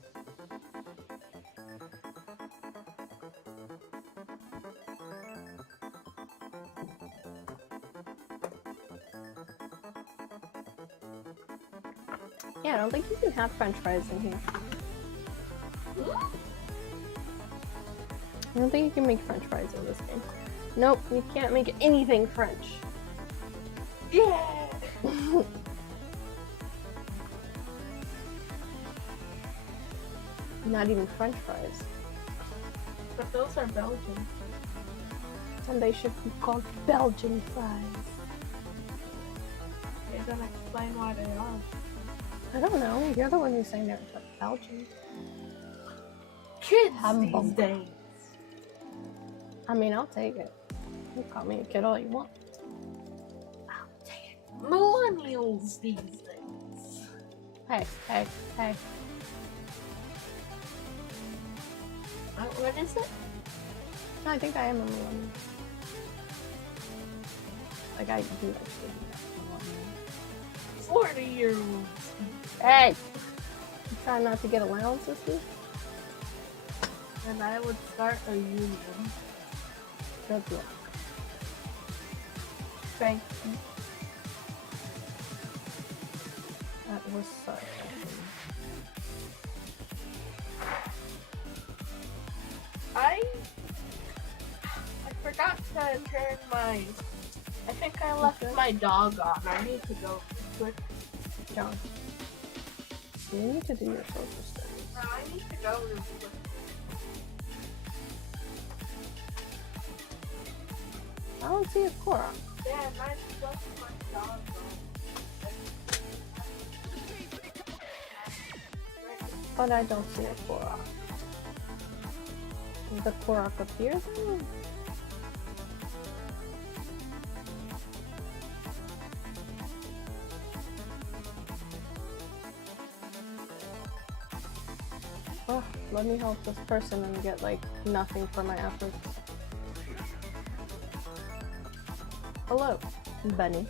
Yeah, I don't think you can have french fries in here. I don't think you can make french fries in this game. Nope, you can't make anything French. Yeah! Not even french fries. But those are Belgian. And they should be called Belgian fries. They don't explain why they are. I don't know. You're the one who's saying they're Belgian. Kids Humbug. these days. I mean, I'll take it. You call me a kid all you want. I'll take it. Millennials these days. Hey, hey, hey. What is it? No, I think I am a millennial. Like, I do actually do that. 40-year-olds. Hey! You trying not to get allowances, dude? And I would start a union. Good luck. Thank you. That was sarcasm. I forgot to turn my... I think I left my dog on. I need to go quick. John, you need to do your social studies. No, I need to go real quick. I don't see a Korok. Yeah, I just left my dog on. But I don't see a Korok. Is the Korok up here then? Oh, let me help this person and get like nothing for my efforts. Hello, Bunny.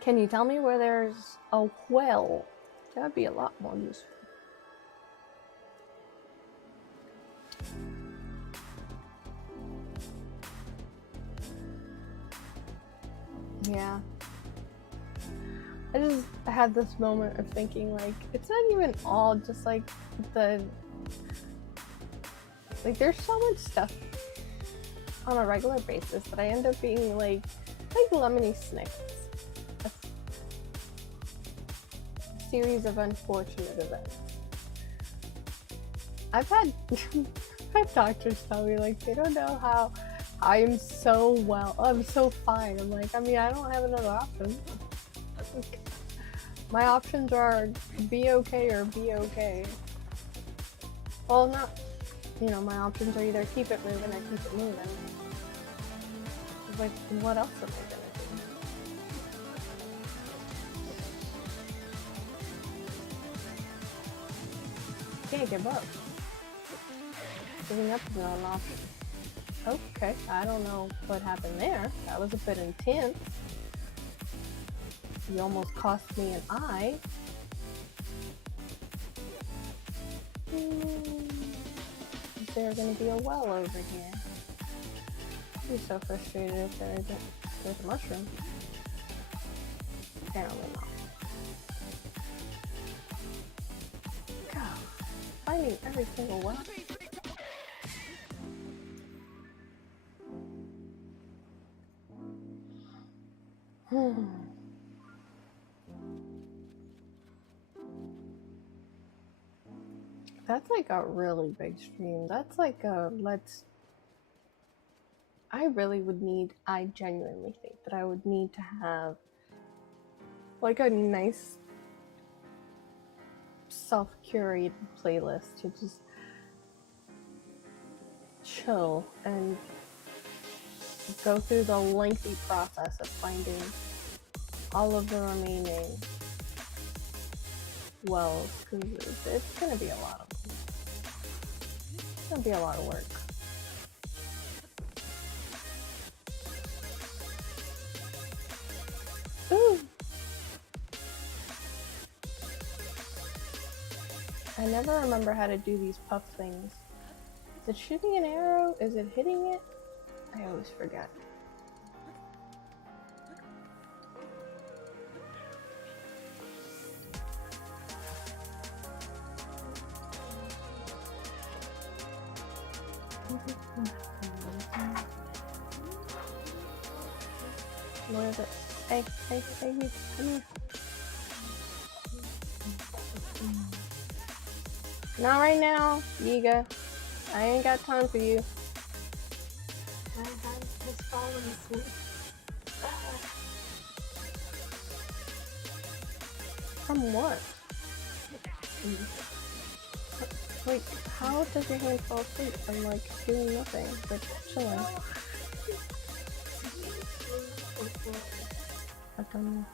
Can you tell me where there's a well? That'd be a lot more useful. Yeah. I just had this moment of thinking, like, it's not even all just like the. Like, there's so much stuff on a regular basis that I end up being like Lemony Snickets. A series of unfortunate events. I've had doctors tell me, like, they don't know how I'm so fine. I'm like, I mean, I don't have another option. My options are be okay or be okay. Well, not, you know, my options are either keep it moving or keep it moving. Like, what else am I gonna do? Can't give up. Giving up is not an option. Okay, I don't know what happened there. That was a bit intense. You almost cost me an eye. Is there going to be a well over here? I'd be so frustrated if there isn't. There's a mushroom. Apparently not. God, finding every single well. That's like a really big stream. That's like a I genuinely think that I would need to have like a nice self-curated playlist to just chill and go through the lengthy process of finding all of the remaining wells, because it's gonna be a lot of them. It's gonna be a lot of work. Ooh! I never remember how to do these puff things. Is it shooting an arrow? Is it hitting it? I always forget. Where is it? Hey, you, come here. Not right now, Yiga. I ain't got time for you. My hand has fallen asleep. From what? Like, how does your hand fall asleep from, like, doing nothing but chilling? I don't know.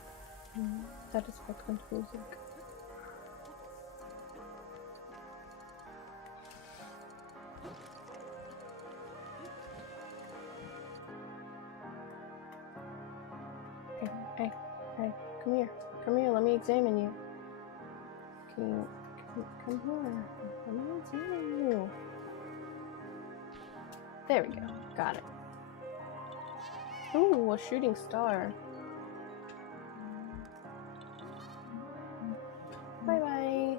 That is quite confusing. Hey, come here. Come here, let me examine you. Can you, come here. Let me examine you. There we go. Got it. Ooh, a shooting star. Bye-bye.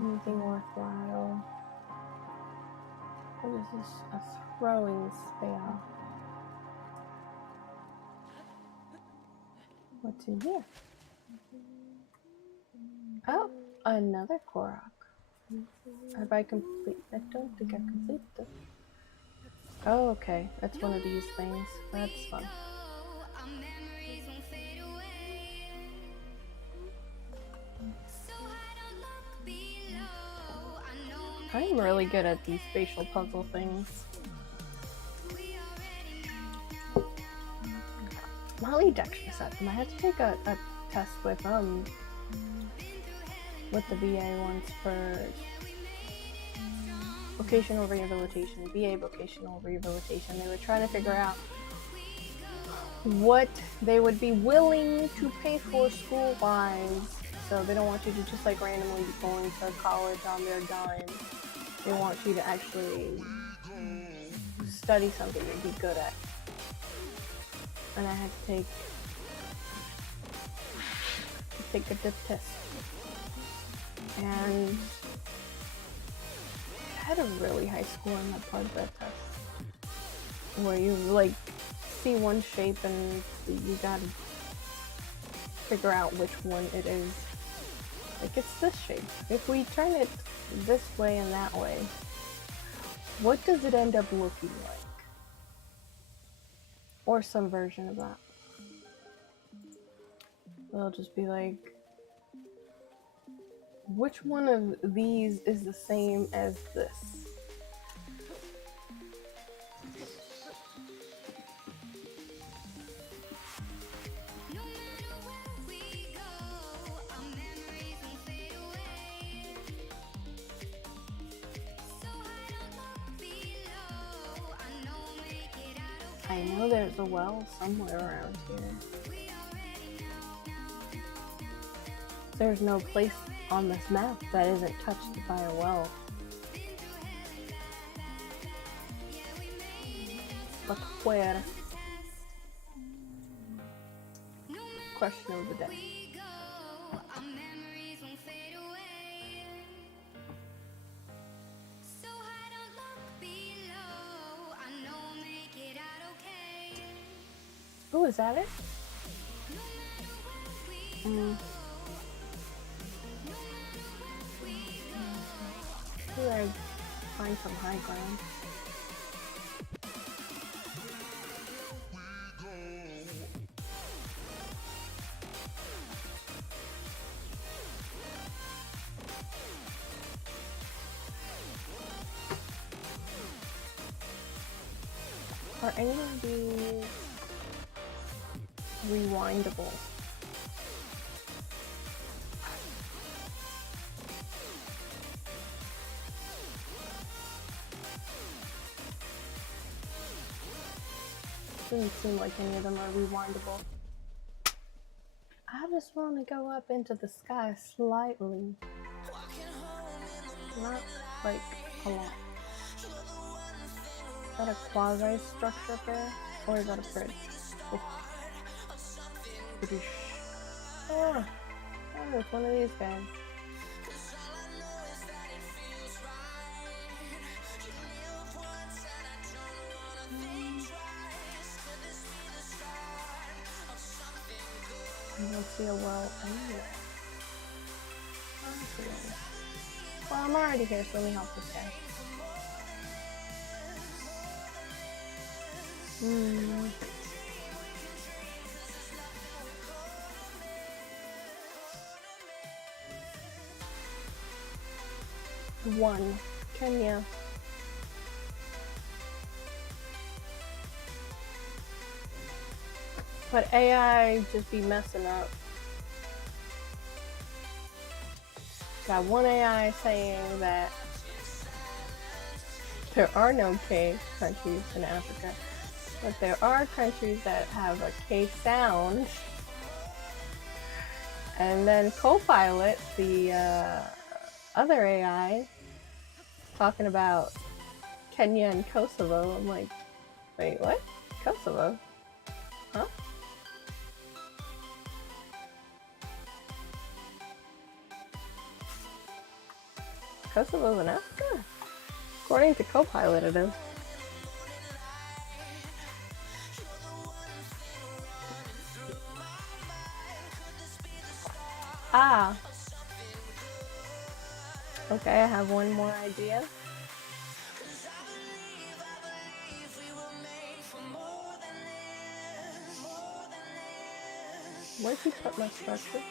Anything worthwhile? What is this? A throwing spell. What's in here? Oh, another Korok. Have I complete? I don't think I completed this. Oh, okay. That's one of these things. That's fun. I'm really good at these spatial puzzle things. Molly Dexter said them. I had to take a test with the VA once for vocational rehabilitation, VA vocational rehabilitation. They were trying to figure out what they would be willing to pay for school-wise. So they don't want you to just like randomly be going to college on their dime. They want you to actually study something you'd be good at. And I had to take a dip test. And I had a really high score in that part of that test. Where you like see one shape and you gotta figure out which one it is. Like, it's this shape. If we turn it this way and that way, what does it end up looking like? Or some version of that. It'll just be like, which one of these is the same as this? I know there's a well somewhere around here. There's no place on this map that isn't touched by a well. But where? Question of the day. Oh, is that it? Maybe I find some high ground. any of these rewindable? Doesn't seem like any of them are rewindable. I just want to go up into the sky slightly. Not like a lot. Is that a quasi structure up there? Or is that a bridge? Oh, it's one of these guys. I don't see a well anywhere. Well, I'm already here, so let me help this guy. One. Kenya. But AI just be messing up. Got one AI saying that there are no K countries in Africa, but there are countries that have a K sound. And then Copilot, the other AI, talking about Kenya and Kosovo. I'm like, wait, what? Kosovo? Huh? Kosovo's in Africa? According to Copilot, it is. Ah. Okay, I have one more idea. Where'd you put my structure?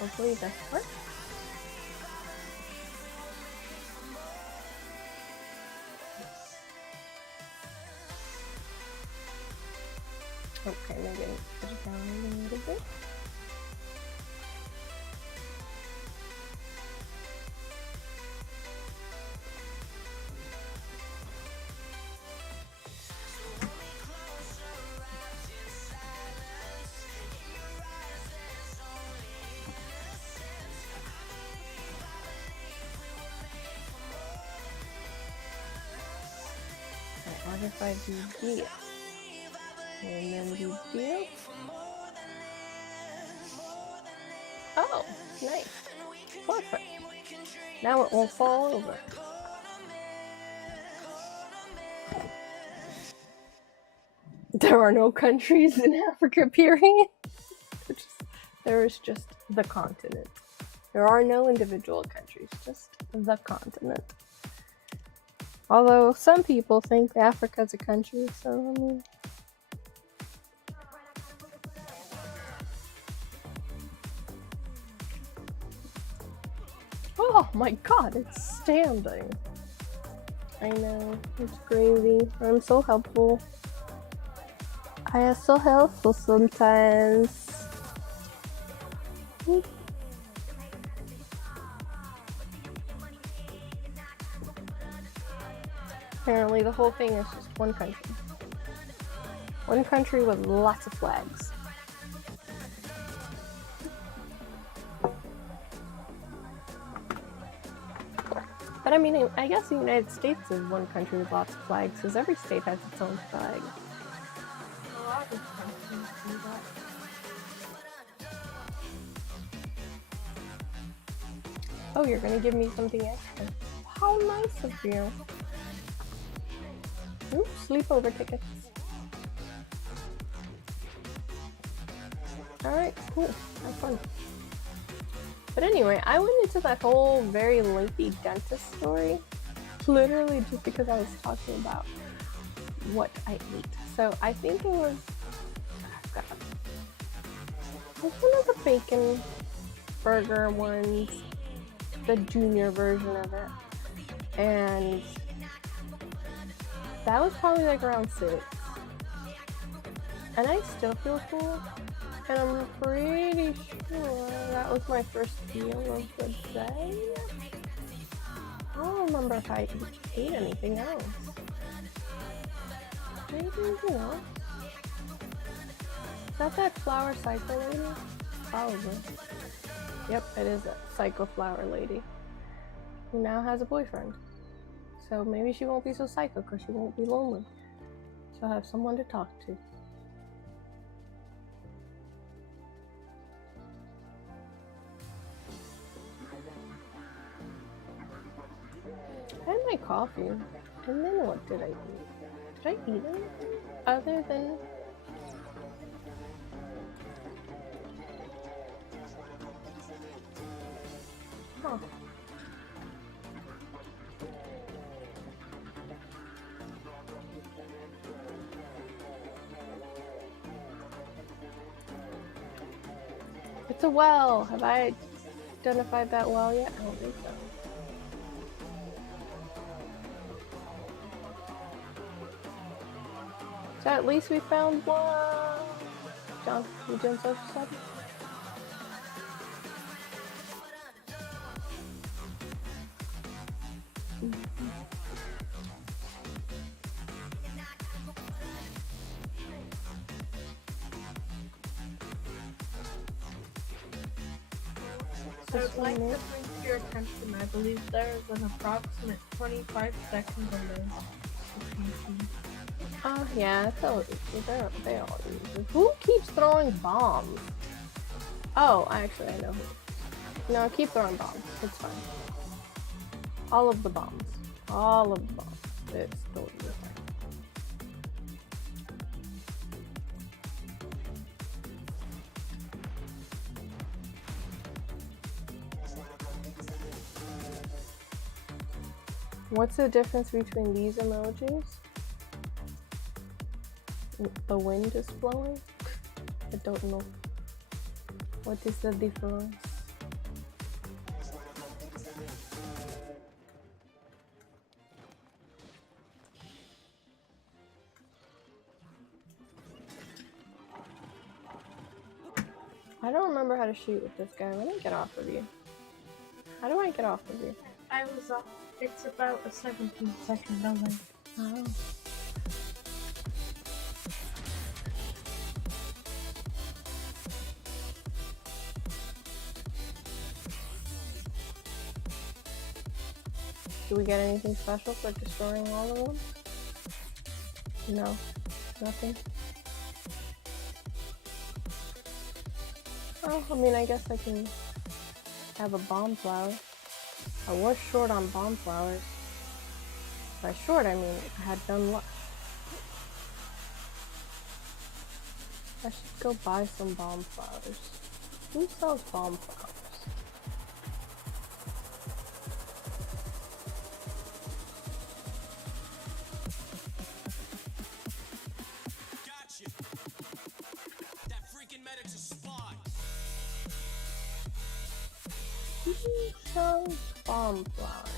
Hopefully this works. Okay, maybe I need to put it down a little bit. What if I do this? And then do this? Oh, nice. Perfect. Now it won't fall over. There are no countries in Africa, period. There is just the continent. There are no individual countries, just the continent. Although some people think Africa's a country, so I mean. Oh my god, it's standing. I know, it's crazy. I'm so helpful. I am so helpful sometimes. Apparently the whole thing is just one country. One country with lots of flags. But I mean, I guess the United States is one country with lots of flags, because every state has its own flag. A lot of countries do that. Oh, you're gonna give me something extra. How nice of you. Ooh, sleepover tickets. Alright, cool. Have fun. But anyway, I went into that whole very lengthy dentist story literally just because I was talking about what I ate. So I think it was, I've got It's one of the bacon burger ones, the junior version of it. And that was probably like around 6. And I still feel full. And I'm pretty sure that was my first meal of the day. I don't remember if I ate anything else. Maybe anything else? Is that flower psycho lady? Probably. Yep, it is a psycho flower lady who now has a boyfriend. So maybe she won't be so psycho because she won't be lonely. She'll have someone to talk to. I had my coffee, and then what did I eat? Did I eat anything other than... Huh. It's a well! Have I identified that well yet? I don't think so. So at least we found one. John, you doing social studies? I would like to bring to your attention, I believe there is an approximate 25 second delay. Oh yeah, they all use it. Who keeps throwing bombs? Oh, actually I know who. No, keep throwing bombs. It's fine. All of the bombs. All of the bombs. It's totally fine. What's the difference between these emojis? The wind is blowing? I don't know. What is the difference? I don't remember how to shoot with this guy. Let me get off of you. How do I get off of you? I was off. It's about a 17-second delay. Oh. Do we get anything special for destroying all of them? No. Nothing? Oh, I mean, I guess I can have a bomb flower. I was short on bomb flowers. By short, I mean I had none left. I should go buy some bomb flowers. Who sells bomb flowers? Gotcha. That freaking medic's a spy. Who sells bomb flowers?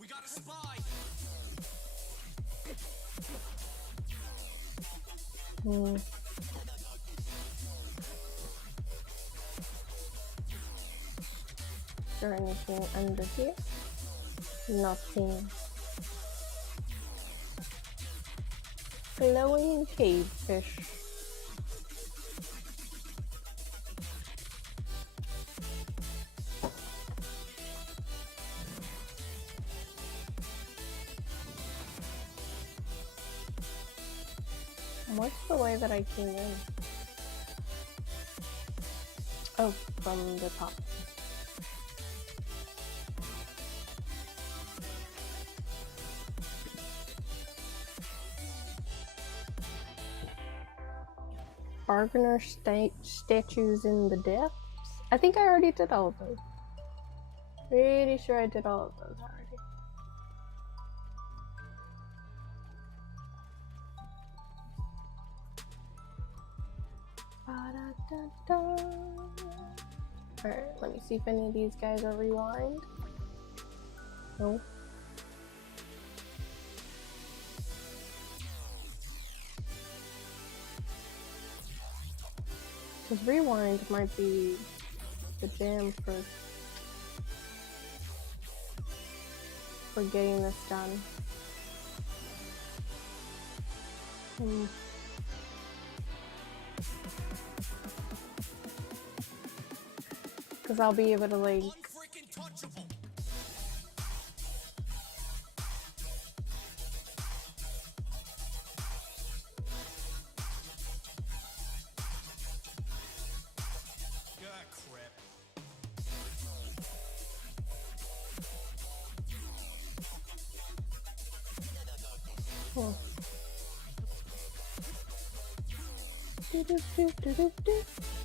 We got a spy. Hmm. Is there anything under here? Nothing. Glowing cave fish. What's the way that I came in? Oh, from the top. Bargainer statues in the depths? I think I already did all of those. Pretty sure I did all of those already. Alright, let me see if any of these guys are rewind. Nope. Because rewind might be the jam for getting this done. Because I'll be able to like Unfreaking touchable. God, crap. oh.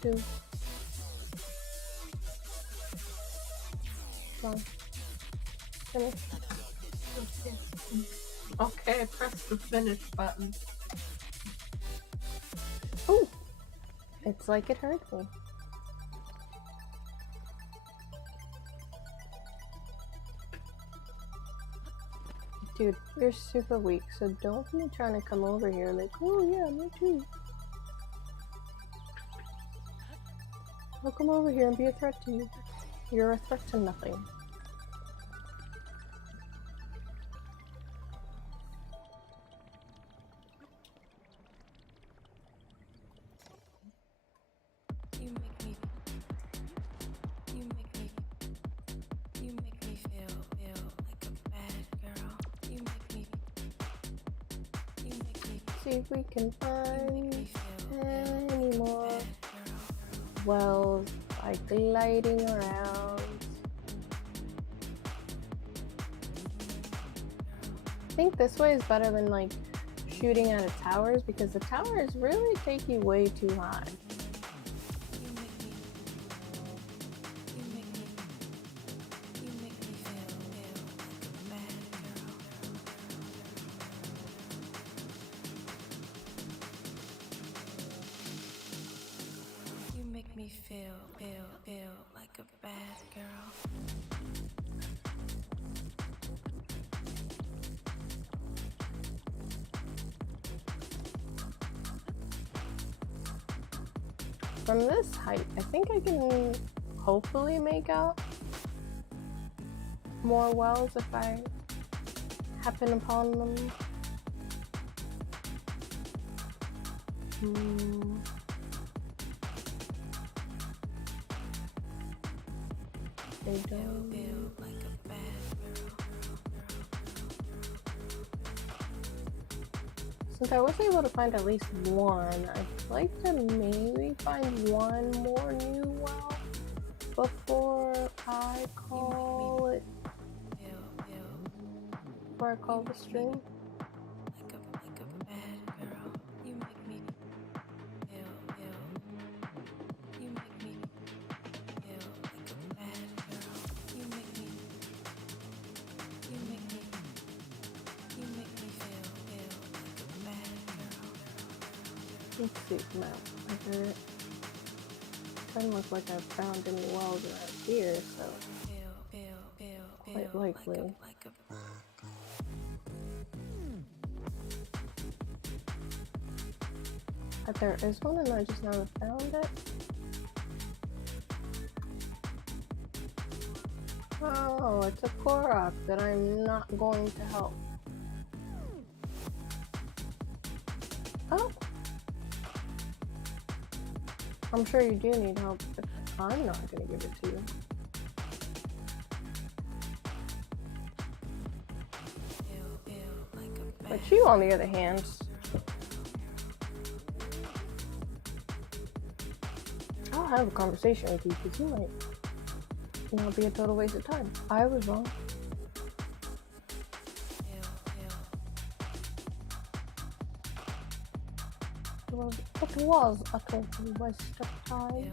Do. Come on. Finish. Okay, press the finish button. Ooh! It's like it hurt me. Dude, you're super weak, so don't be trying to come over here like, oh yeah, me too. I'll come over here and be a threat to you. You're a threat to nothing. You make me feel like a bad girl. You make me See if we can find feel any more bad girl. wells by gliding around. I think this way is better than like shooting out of towers because the towers really take you way too high. You make me feel like a bad girl. You make me feel like a bad girl. From this height, I think I can hopefully make out more wells if I happen upon them. They don't. Feel like a bad girl. Since I was able to find at least one, I'd like to maybe find one more new well before I call it. Before I call the stream. Like a bad girl. You make me feel. You make me feel like a bad girl. You make me feel like a bad girl. Let's see, map. Doesn't look like I've found any wells around here, so quite likely. Like a But there is one and I just never found it. Oh, it's a Korok that I'm not going to help. Oh! I'm sure you do need help, but I'm not going to give it to you. But you, on the other hand, I'll have a conversation with you because you might, be a total waste of time. I was wrong. It was a total waste of time.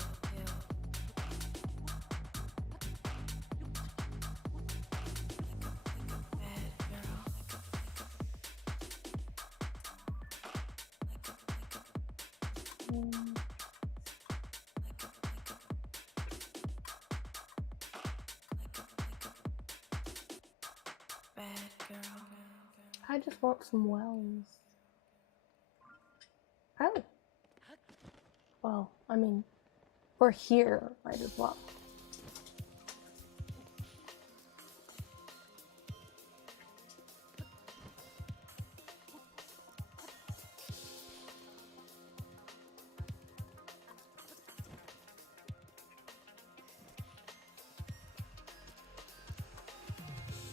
I just want some wells. Oh. Well, I mean, we're here, might as well.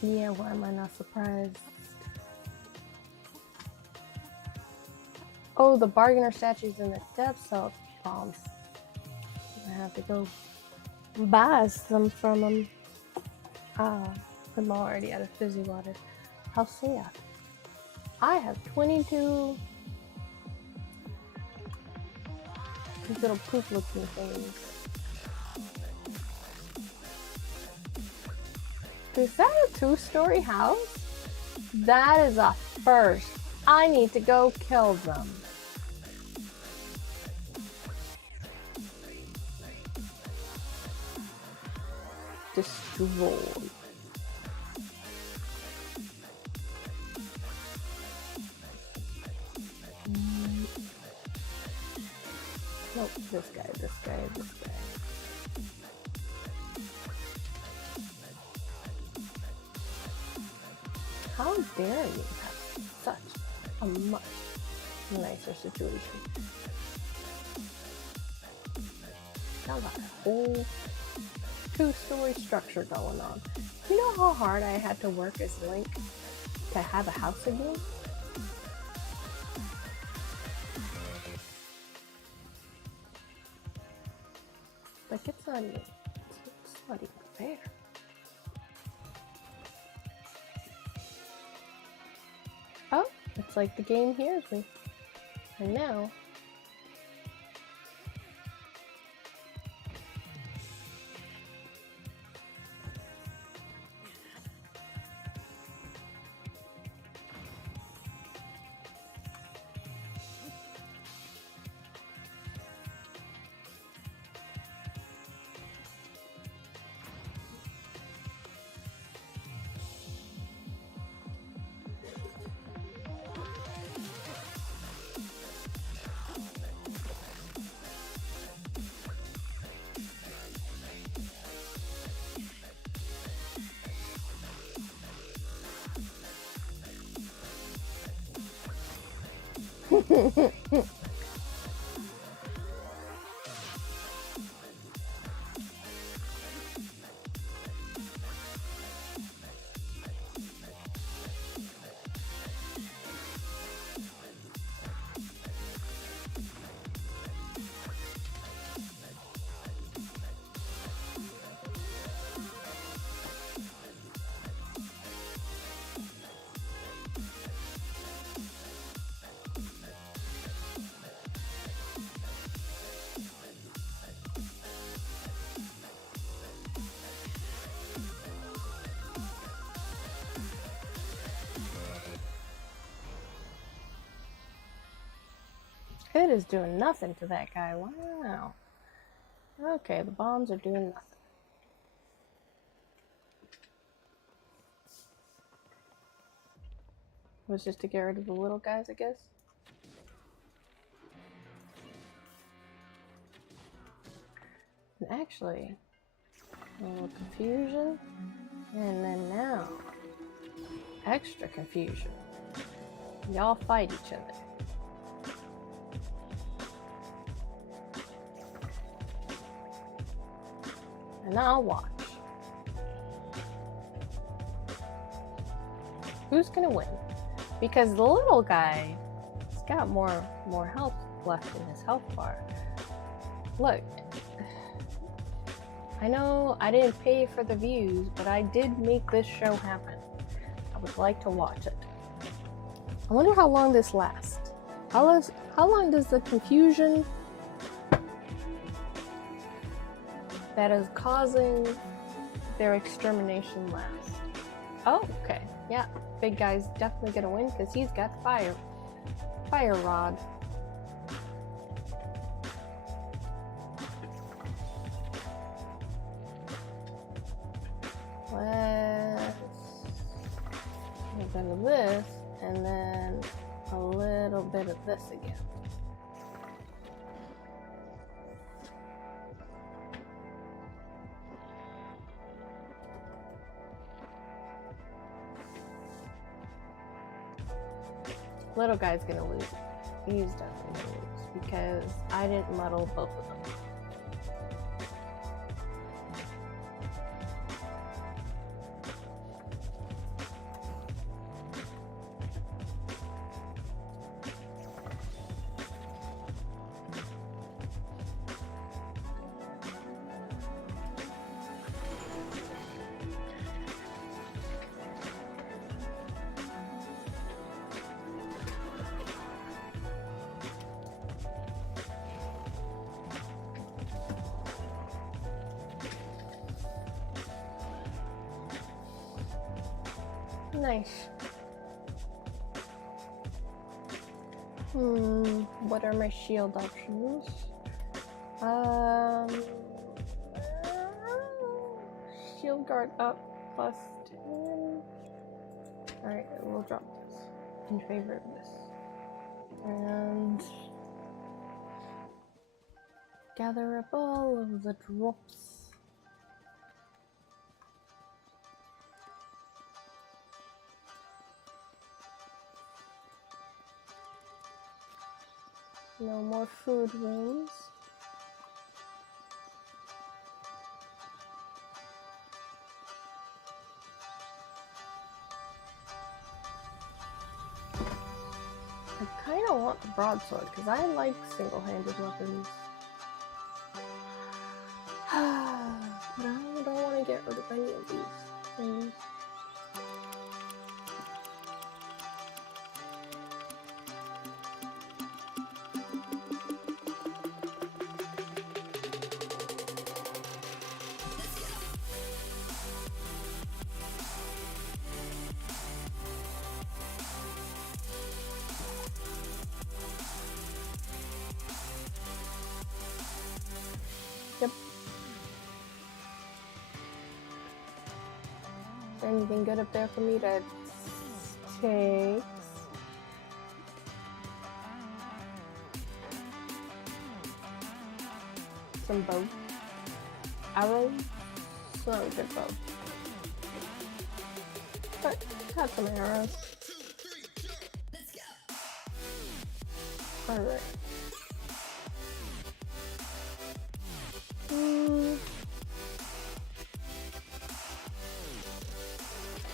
Yeah, why am I not surprised? Oh, the bargainer statues in the depths of bombs. I have to go buy some from them. Ah, I'm already out of fizzy water. How sad. I have 22 these little poop looking things. Is that a 2-story house? That is a first. I need to go kill them. Destroy. Nope, this guy, this guy, this guy. How dare you have such a much nicer situation? Sounds like a whole 2-story structure going on. You know how hard I had to work as Link to have a house again? Like, it's not even fair. Oh, it's like the game hears me. And now... It is doing nothing to that guy. Wow. Okay, the bombs are doing nothing. It was just to get rid of the little guys, I guess. And actually, a little confusion. And then now, extra confusion. Y'all fight each other. And I'll watch. Who's gonna win? Because the little guy has got more health left in his health bar. Look, I know I didn't pay for the views, but I did make this show happen. I would like to watch it. I wonder how long this lasts. How long does the confusion that is causing their extermination last? Oh, okay. Yeah, big guy's definitely gonna win because he's got fire rod. Let's get rid of this and then a little bit of this again. Little guy's gonna lose. He's definitely gonna lose because I didn't muddle both of them. Nice. What are my shield options? Shield guard up plus 10. Alright, we'll drop this in favor of this. And gather up all of the drops. No more food rooms. I kind of want the broadsword because I like single-handed weapons. But I don't want to get rid of any of these things. Yep. Is there anything good up there for me to take? Some bow. Arrows? So good bow. But have some arrows. Alright.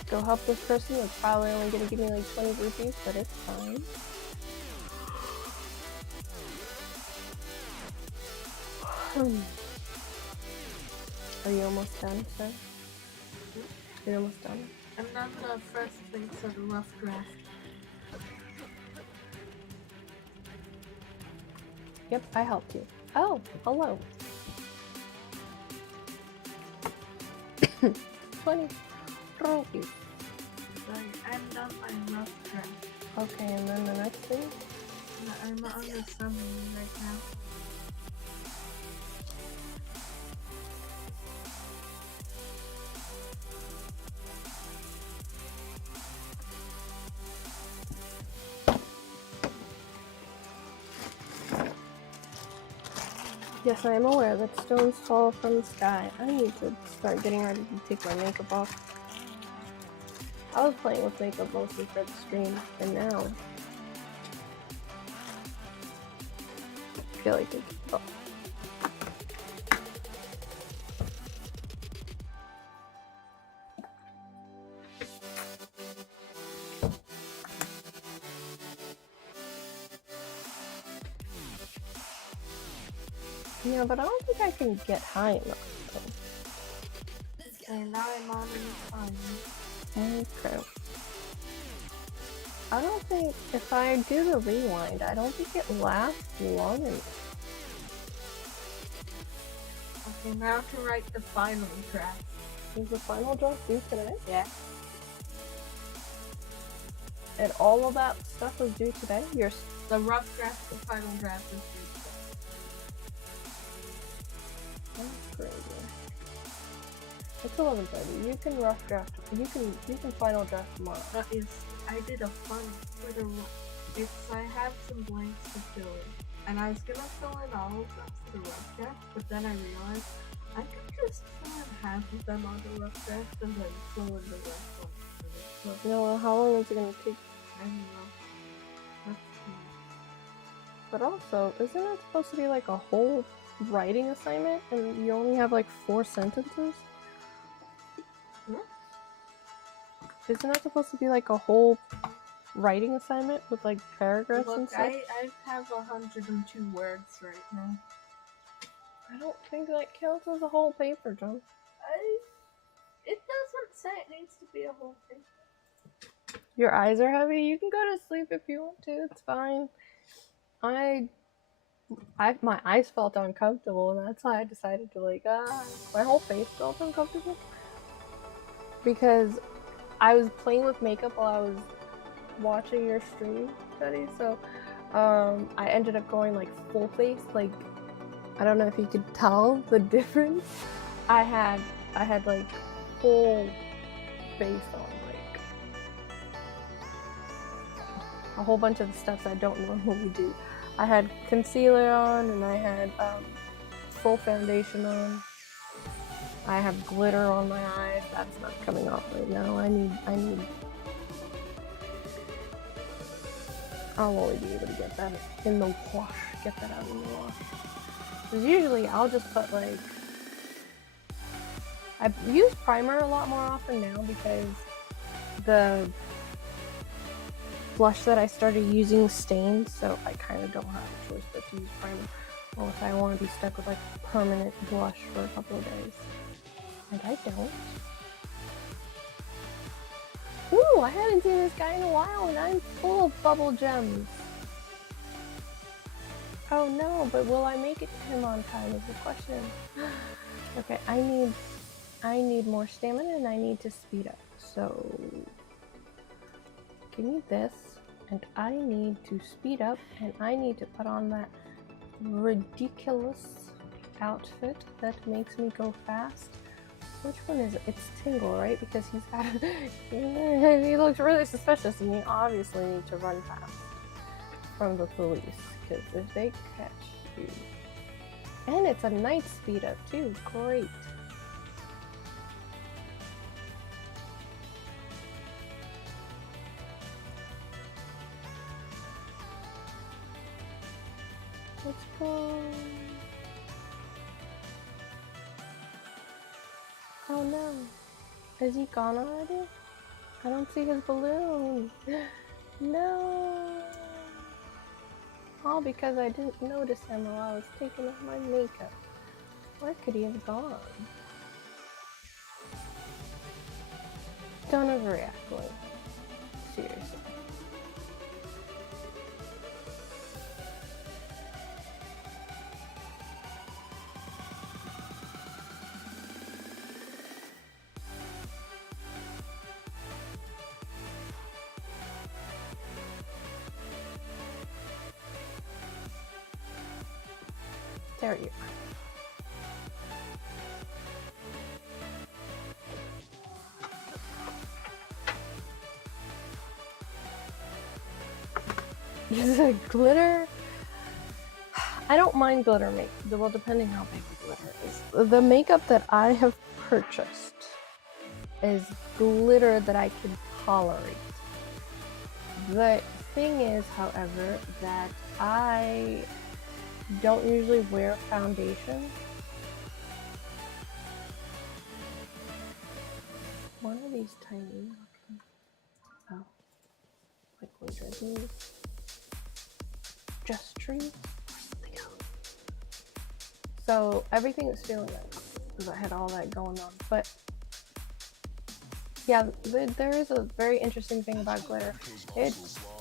Go help this person. It's probably only gonna give me like 20 rupees, but it's fine. Are you almost done, sir? You're almost done. I'm on the first place of the rough draft. Yep, I helped you. Oh, hello. 20 rupees. Sorry, I'm done my rough draft. Okay, and then the next thing? I'm on the summon right now. Yes, I am aware that stones fall from the sky. I need to start getting ready to take my makeup off. I was playing with makeup mostly for the stream, and now I feel like taking it off. Yeah, but I don't think I can get high enough. And now I'm on the fun. Okay. I don't think, if I do the rewind, I don't think it lasts long enough. Okay, now to write the final draft. Is the final draft due today? Yeah. And all of that stuff is due today? The rough draft, the final draft is due. That's crazy. It's 11:30. You can rough draft. You can final draft tomorrow. That is I did a fun for the I have some blanks to fill in. And I was gonna fill in all of them for the rough draft, but then I realized I could just fill in half of them on the rough draft and then fill in the rest on the so, No, how long is it gonna take? I don't know. That's too much. But also, isn't it supposed to be like a whole writing assignment and you only have like 4 sentences? What? Isn't that supposed to be like a whole writing assignment with like paragraphs and Look, stuff? I have 102 words right now. I don't think that counts as a whole paper, John. It doesn't say it needs to be a whole thing. Your eyes are heavy. You can go to sleep if you want to. It's fine. My eyes felt uncomfortable, and that's why I decided to my whole face felt uncomfortable because I was playing with makeup while I was watching your stream, Teddy. So I ended up going like full face. Like, I don't know if you could tell the difference. I had like full face on, like a whole bunch of the stuff I don't normally do. I had concealer on, and I had full foundation on. I have glitter on my eyes. That's not coming off right now. I need. I'll only be able to get that in the wash. Get that out in the wash. Because usually I'll just put like. I use primer a lot more often now because the blush that I started using stains, so I kind of don't have a choice but to use primer unless I want to be stuck with like permanent blush for a couple of days. And I don't. Ooh, I haven't seen this guy in a while and I'm full of bubble gems. Oh no, but will I make it to him on time is the question. Okay, I need more stamina and I need to speed up. So give me this, and I need to speed up, and I need to put on that ridiculous outfit that makes me go fast. Which one is it? It's Tingle, right? Because he's got he looks really suspicious, and you obviously need to run fast from the police, because if they catch you... And it's a night speed up too, great. Let's go. Oh no. Is he gone already? I don't see his balloon. No. All because I didn't notice him while I was taking off my makeup. Where could he have gone? Don't overreact, Lloyd. Seriously. There you are. Is it glitter? I don't mind glitter makeup. Well, depending how big the glitter is. The makeup that I have purchased is glitter that I can tolerate. The thing is, however, that I don't usually wear foundation. One of these tiny looking. Oh. Like what are these? Just trees or something else. So everything is feeling nice because I had all that going on. But yeah, there is a very interesting thing about glitter. It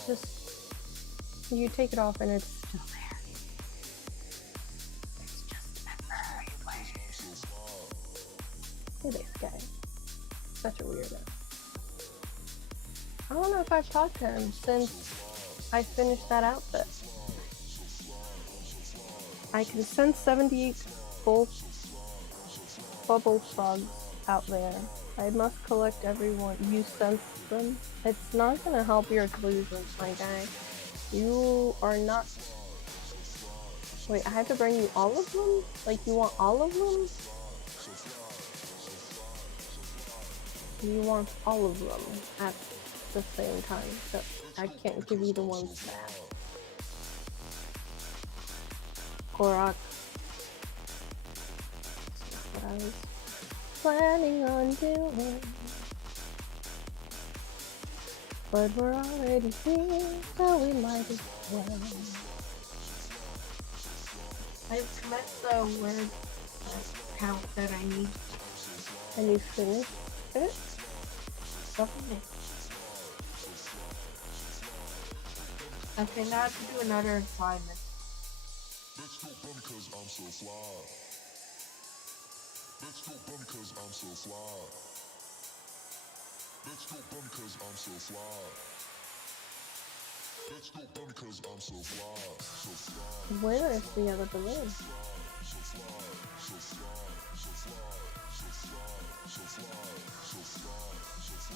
just, you take it off and it's still there. Look at this guy. Such a weirdo. I don't know if I've talked to him since I finished that outfit. I can sense 78 full bubble bugs out there. I must collect everyone. You sense them? It's not gonna help your delusions, my guy. You are not... Wait, I have to bring you all of them? Like, you want all of them? You want all of them at the same time, so I can't give you the ones back. Korok. That's what I was planning on doing. But we're already here, so we might as well. I've met the word count that I need. And you finished it? Definitely. Okay, now I have to do another assignment. Let's go bum cause I'm so fly. Let's go bum cause I'm so fly. Let's go bum cause I'm so fly. Let's go bum cause I'm so fly. So fly. Where is the other balloon? So fly. So fly. So fly. So fly. So fly. So fly. So fly. So fly.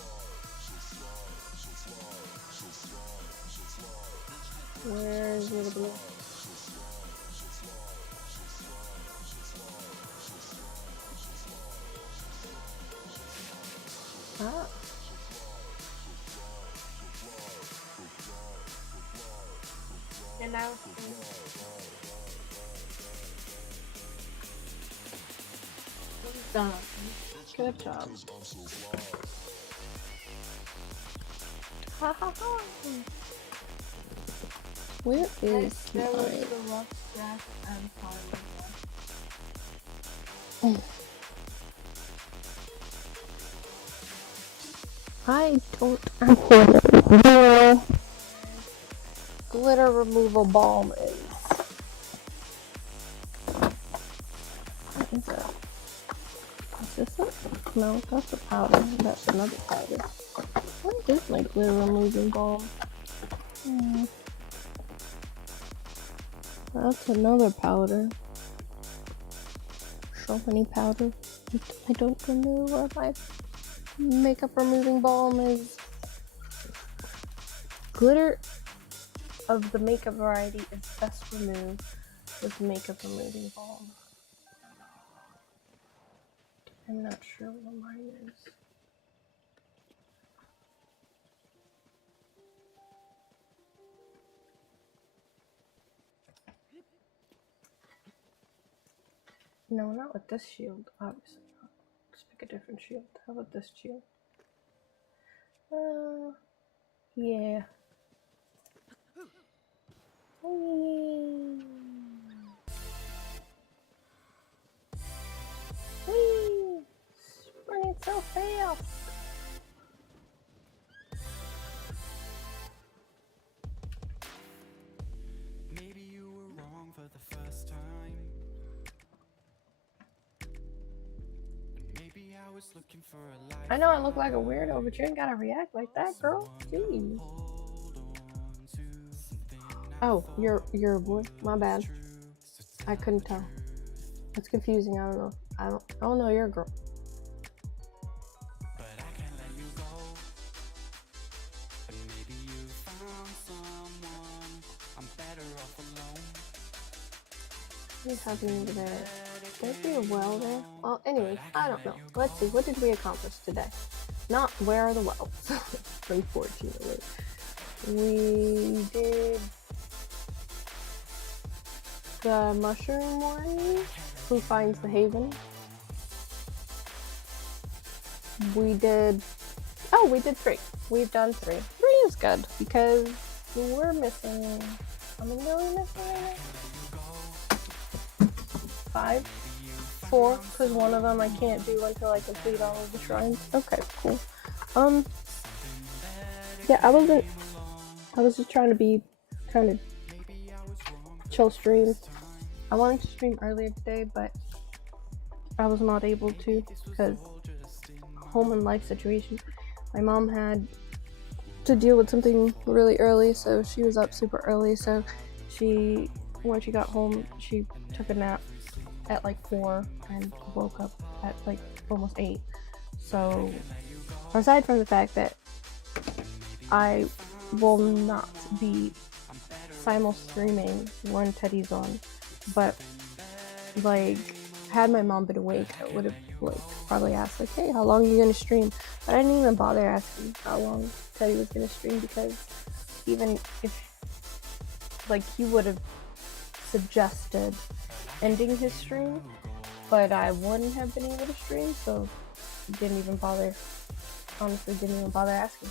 So fly. So fly. So fly. Where is the other balloon? Ah. And now, Done. Good job. Ha ha ha. Where is there was my... the rough draft and fire. I don't know where glitter removal balm is. What is it? Is this it? No, that's a powder. That's another powder. What is my glitter removing balm? That's another powder. So many powder. I don't know where my makeup removing balm is. Glitter of the makeup variety is best removed with makeup removing balm. I'm not sure where mine is. No, not with this shield, obviously not. Let's pick a different shield. How about this shield? Yeah. Whee! Whee! Running so fast! Maybe you were wrong for the first time. Maybe I was looking for a life. I know I look like a weirdo, but you ain't gotta react like that, girl. Jeez. Oh, you're a boy. My bad. I couldn't tell. It's confusing. I don't know. I don't know. You're a girl. But I can't let you go. And maybe you found someone. I'm better off alone. What's happening today? There's be a well there. Well, anyways, I don't know. Let's see. What did we accomplish today? Not where are the wells? Unfortunately, we did the mushroom one. Who finds the haven? We did 3. We've done 3. 3 is good because we're missing. How many are we missing right now? 5, 4, because one of them I can't do until I complete all of the shrines. Okay, cool. Yeah, I was just trying to be kind of chill stream. I wanted to stream earlier today, but I was not able to because home and life situation. My mom had to deal with something really early, so she was up super early. So when she got home, she took a nap at like 4 and woke up at like almost 8. So aside from the fact that I will not be simul streaming when Teddy's on, but like had my mom been awake, I would have like probably asked like, hey, how long are you gonna stream? But I didn't even bother asking how long Teddy was gonna stream, because even if like he would have suggested ending his stream, but I wouldn't have been able to stream, so didn't even bother, honestly didn't even bother asking.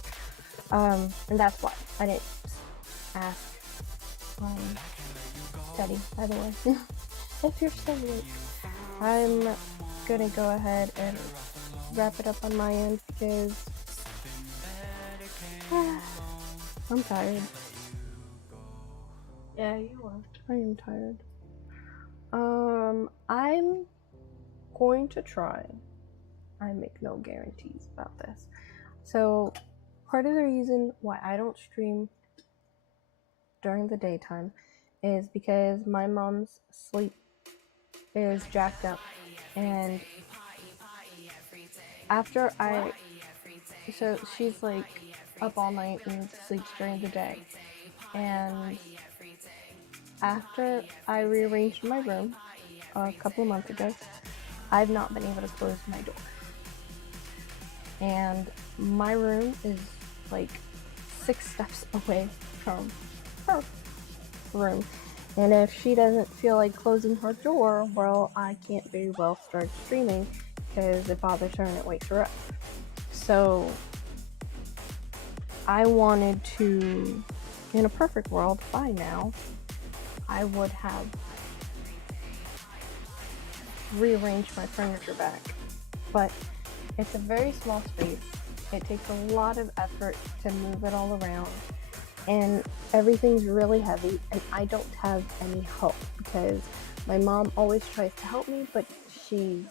And that's why I didn't ask Teddy, by the way. If you're still awake, I'm gonna go ahead and wrap it up on my end because I'm tired. Yeah, you are. I am tired. I'm going to try. I make no guarantees about this. So, part of the reason why I don't stream during the daytime is because my mom's sleep is jacked up, and after so she's like up all night and sleeps during the day, and after I rearranged my room a couple of months ago, I've not been able to close my door, and my room is like 6 steps away from her room, and if she doesn't feel like closing her door, well, I can't very well start streaming because it bothers her and it wakes her up. So I wanted to, in a perfect world, by now I would have rearranged my furniture back, but it's a very small space. It takes a lot of effort to move it all around, and everything's really heavy, and I don't have any help because my mom always tries to help me, but she's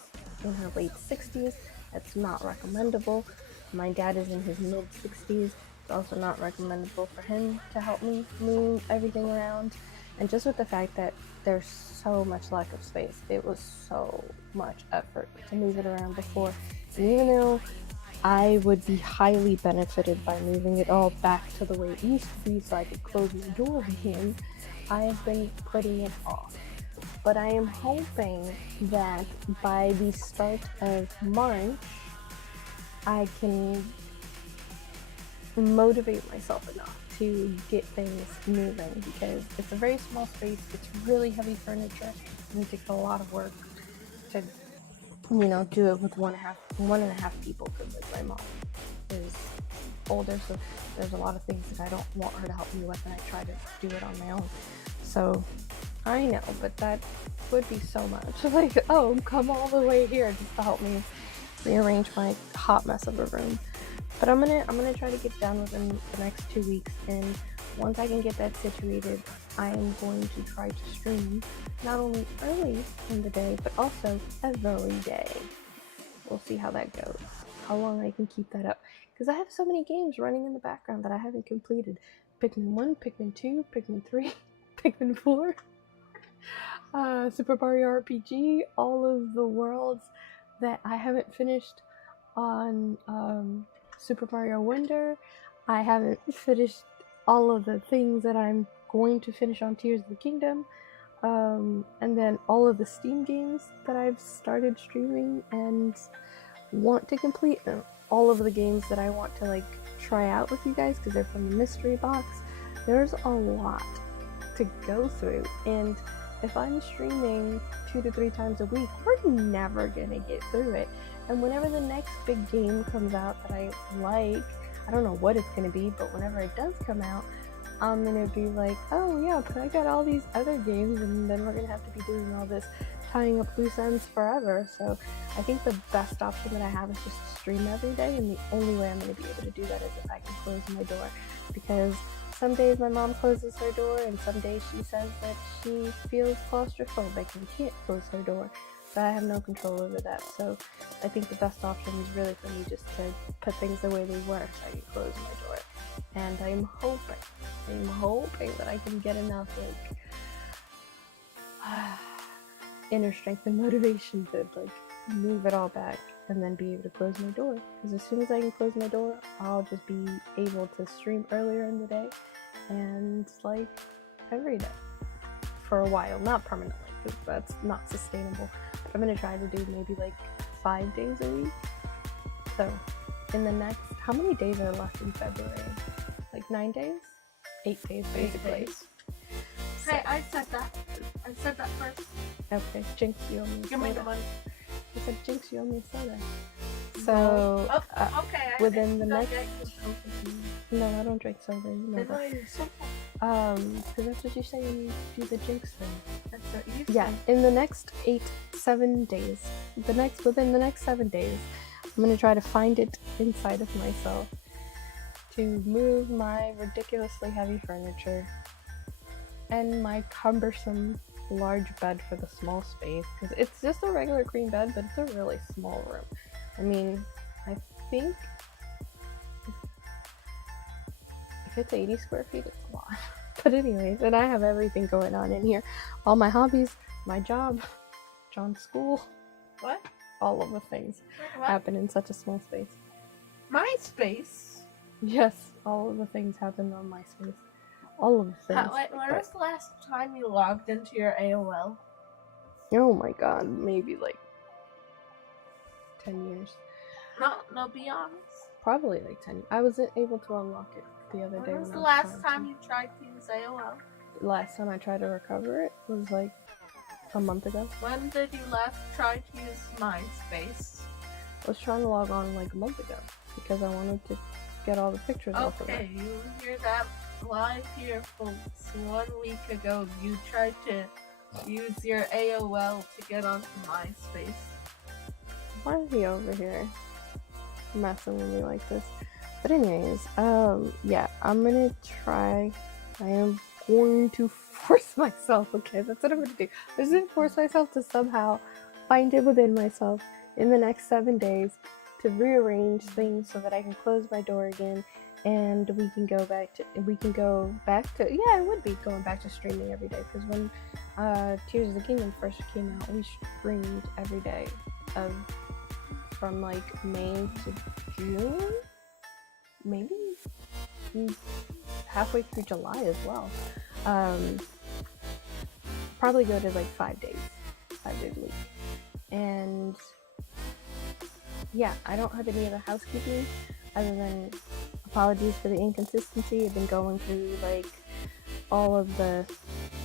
in her late 60s. That's not recommendable. My dad is in his mid 60s. It's also not recommendable for him to help me move everything around. And just with the fact that there's so much lack of space, it was so much effort to move it around before. And even though I would be highly benefited by moving it all back to the way it used to be so I could close my door again, I have been putting it off. But I am hoping that by the start of March, I can motivate myself enough to get things moving, because it's a very small space, it's really heavy furniture, and it takes a lot of work to, you know, do it with one and a half people, because like my mom is older, so there's a lot of things that I don't want her to help me with, and I try to do it on my own. So I know, but that would be so much. Like, oh, come all the way here just to help me rearrange my hot mess of a room. But I'm gonna try to get done within the next 2 weeks, and once I can get that situated, I am going to try to stream not only early in the day, but also every day. We'll see how that goes, how long I can keep that up, because I have so many games running in the background that I haven't completed. Pikmin 1, Pikmin 2, Pikmin 3, Pikmin 4, Super Mario RPG, all of the worlds that I haven't finished on Super Mario Wonder. I haven't finished all of the things that I'm going to finish on Tears of the Kingdom, and then all of the Steam games that I've started streaming and want to complete, and all of the games that I want to like try out with you guys because they're from the mystery box. There's a lot to go through, and if I'm streaming 2 to 3 times a week, we're never gonna get through it. And whenever the next big game comes out that I like, I don't know what it's gonna be, but whenever it does come out, I'm gonna be like, oh yeah, but I got all these other games, and then we're gonna have to be doing all this tying up loose ends forever. So I think the best option that I have is just to stream every day, and the only way I'm gonna be able to do that is if I can close my door, because some days my mom closes her door, and some days she says that she feels claustrophobic and can't close her door. But I have no control over that. So I think the best option is really for me just to put things the way they were so I can close my door. And I'm hoping that I can get enough like inner strength and motivation to like move it all back and then be able to close my door. Because as soon as I can close my door, I'll just be able to stream earlier in the day and like every day for a while, not permanently, because that's not sustainable. But I'm gonna try to do maybe like 5 days a week. So in the next, how many days are left in February? Like 9 days? 8 days basically. 8 days. Hey, I said that. I said that first. Okay, Jinx, you owe me a Give me the soda. money. I said Jinx, you owe me a soda. So Oh, okay. within the next, No, no, I don't drink soda. You know that. Because that's what you say when you do the Jinx thing. That's what you Yeah, said. in the next 7 days, within the next 7 days, I'm gonna try to find it inside of myself to move my ridiculously heavy furniture and my cumbersome large bed for the small space, because it's just a regular queen bed, but it's a really small room. I mean, I think if it's 80 square feet, it's a lot. But anyways, and I have everything going on in here. All my hobbies, my job, John's school, What? all of the things What? happen in such a small space. My space? Yes, all of the things happen on my space. All of the things. When was the last time you logged into your AOL? Oh my god, maybe like 10 years. No, be honest. Probably like 10. I wasn't able to unlock it the other day. When was when the I was last trying time you tried to use AOL? to. Last time I tried to recover it was like a month ago. When did you last try to use MySpace? I was trying to log on like a month ago because I wanted to get all the pictures off of it. Okay, you hear that live here, folks. 1 week ago, you tried to use your AOL to get onto MySpace. Why is he over here messing with me like this? But anyways, yeah, I'm gonna try. I am going to force myself, okay? That's what I'm gonna do. I'm just gonna force myself to somehow find it within myself in the next 7 days to rearrange things so that I can close my door again and we can go back to, yeah, I would be going back to streaming every day, because when Tears of the Kingdom first came out, we streamed every day from like May to June, maybe halfway through July as well. Probably go to like 5 days a week. And yeah, I don't have any other housekeeping other than apologies for the inconsistency. I've been going through like all of the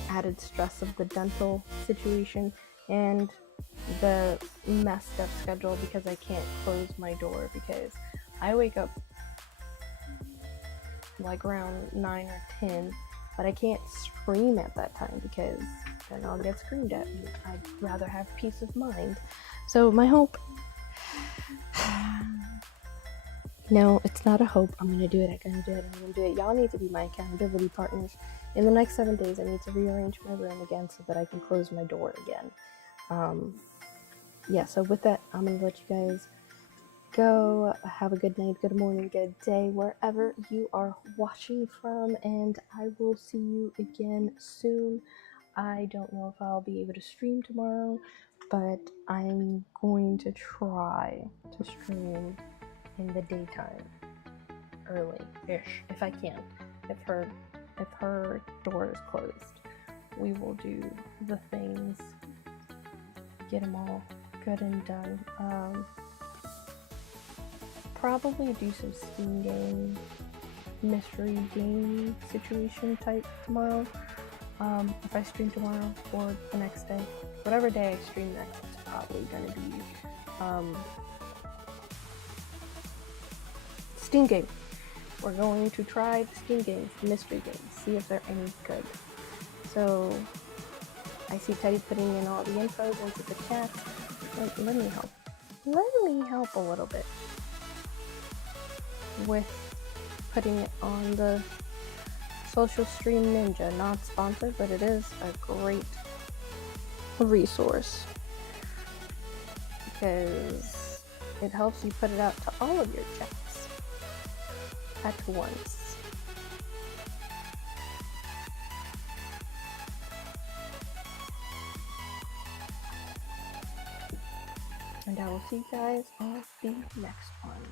added stress of the dental situation and the messed up schedule because I can't close my door because I wake up like around 9 or 10, but I can't scream at that time because then I'll get screamed at, and I'd rather have peace of mind. So my hope, no, it's not a hope. I'm gonna do it. I'm gonna do it. Y'all need to be my accountability partners. In the next 7 days, I need to rearrange my room again so that I can close my door again. Yeah, so with that, I'm gonna let you guys go. Have a good night, good morning, good day, wherever you are watching from, and I will see you again soon. I don't know if I'll be able to stream tomorrow, but I'm going to try to stream in the daytime, early-ish, if I can. If her door is closed, we will do the things, get them all good and done. Probably do some Steam game, mystery game situation type tomorrow. If I stream tomorrow or the next day, whatever day I stream next, it's probably gonna be Steam game. We're going to try the Steam games, the mystery games, see if they're any good. So I see Teddy putting in all the infos into the chat. Let me help. Let me help a little bit with putting it on the Social Stream Ninja. Not sponsored, but it is a great resource because it helps you put it out to all of your chats at once. And I will see you guys on the next one.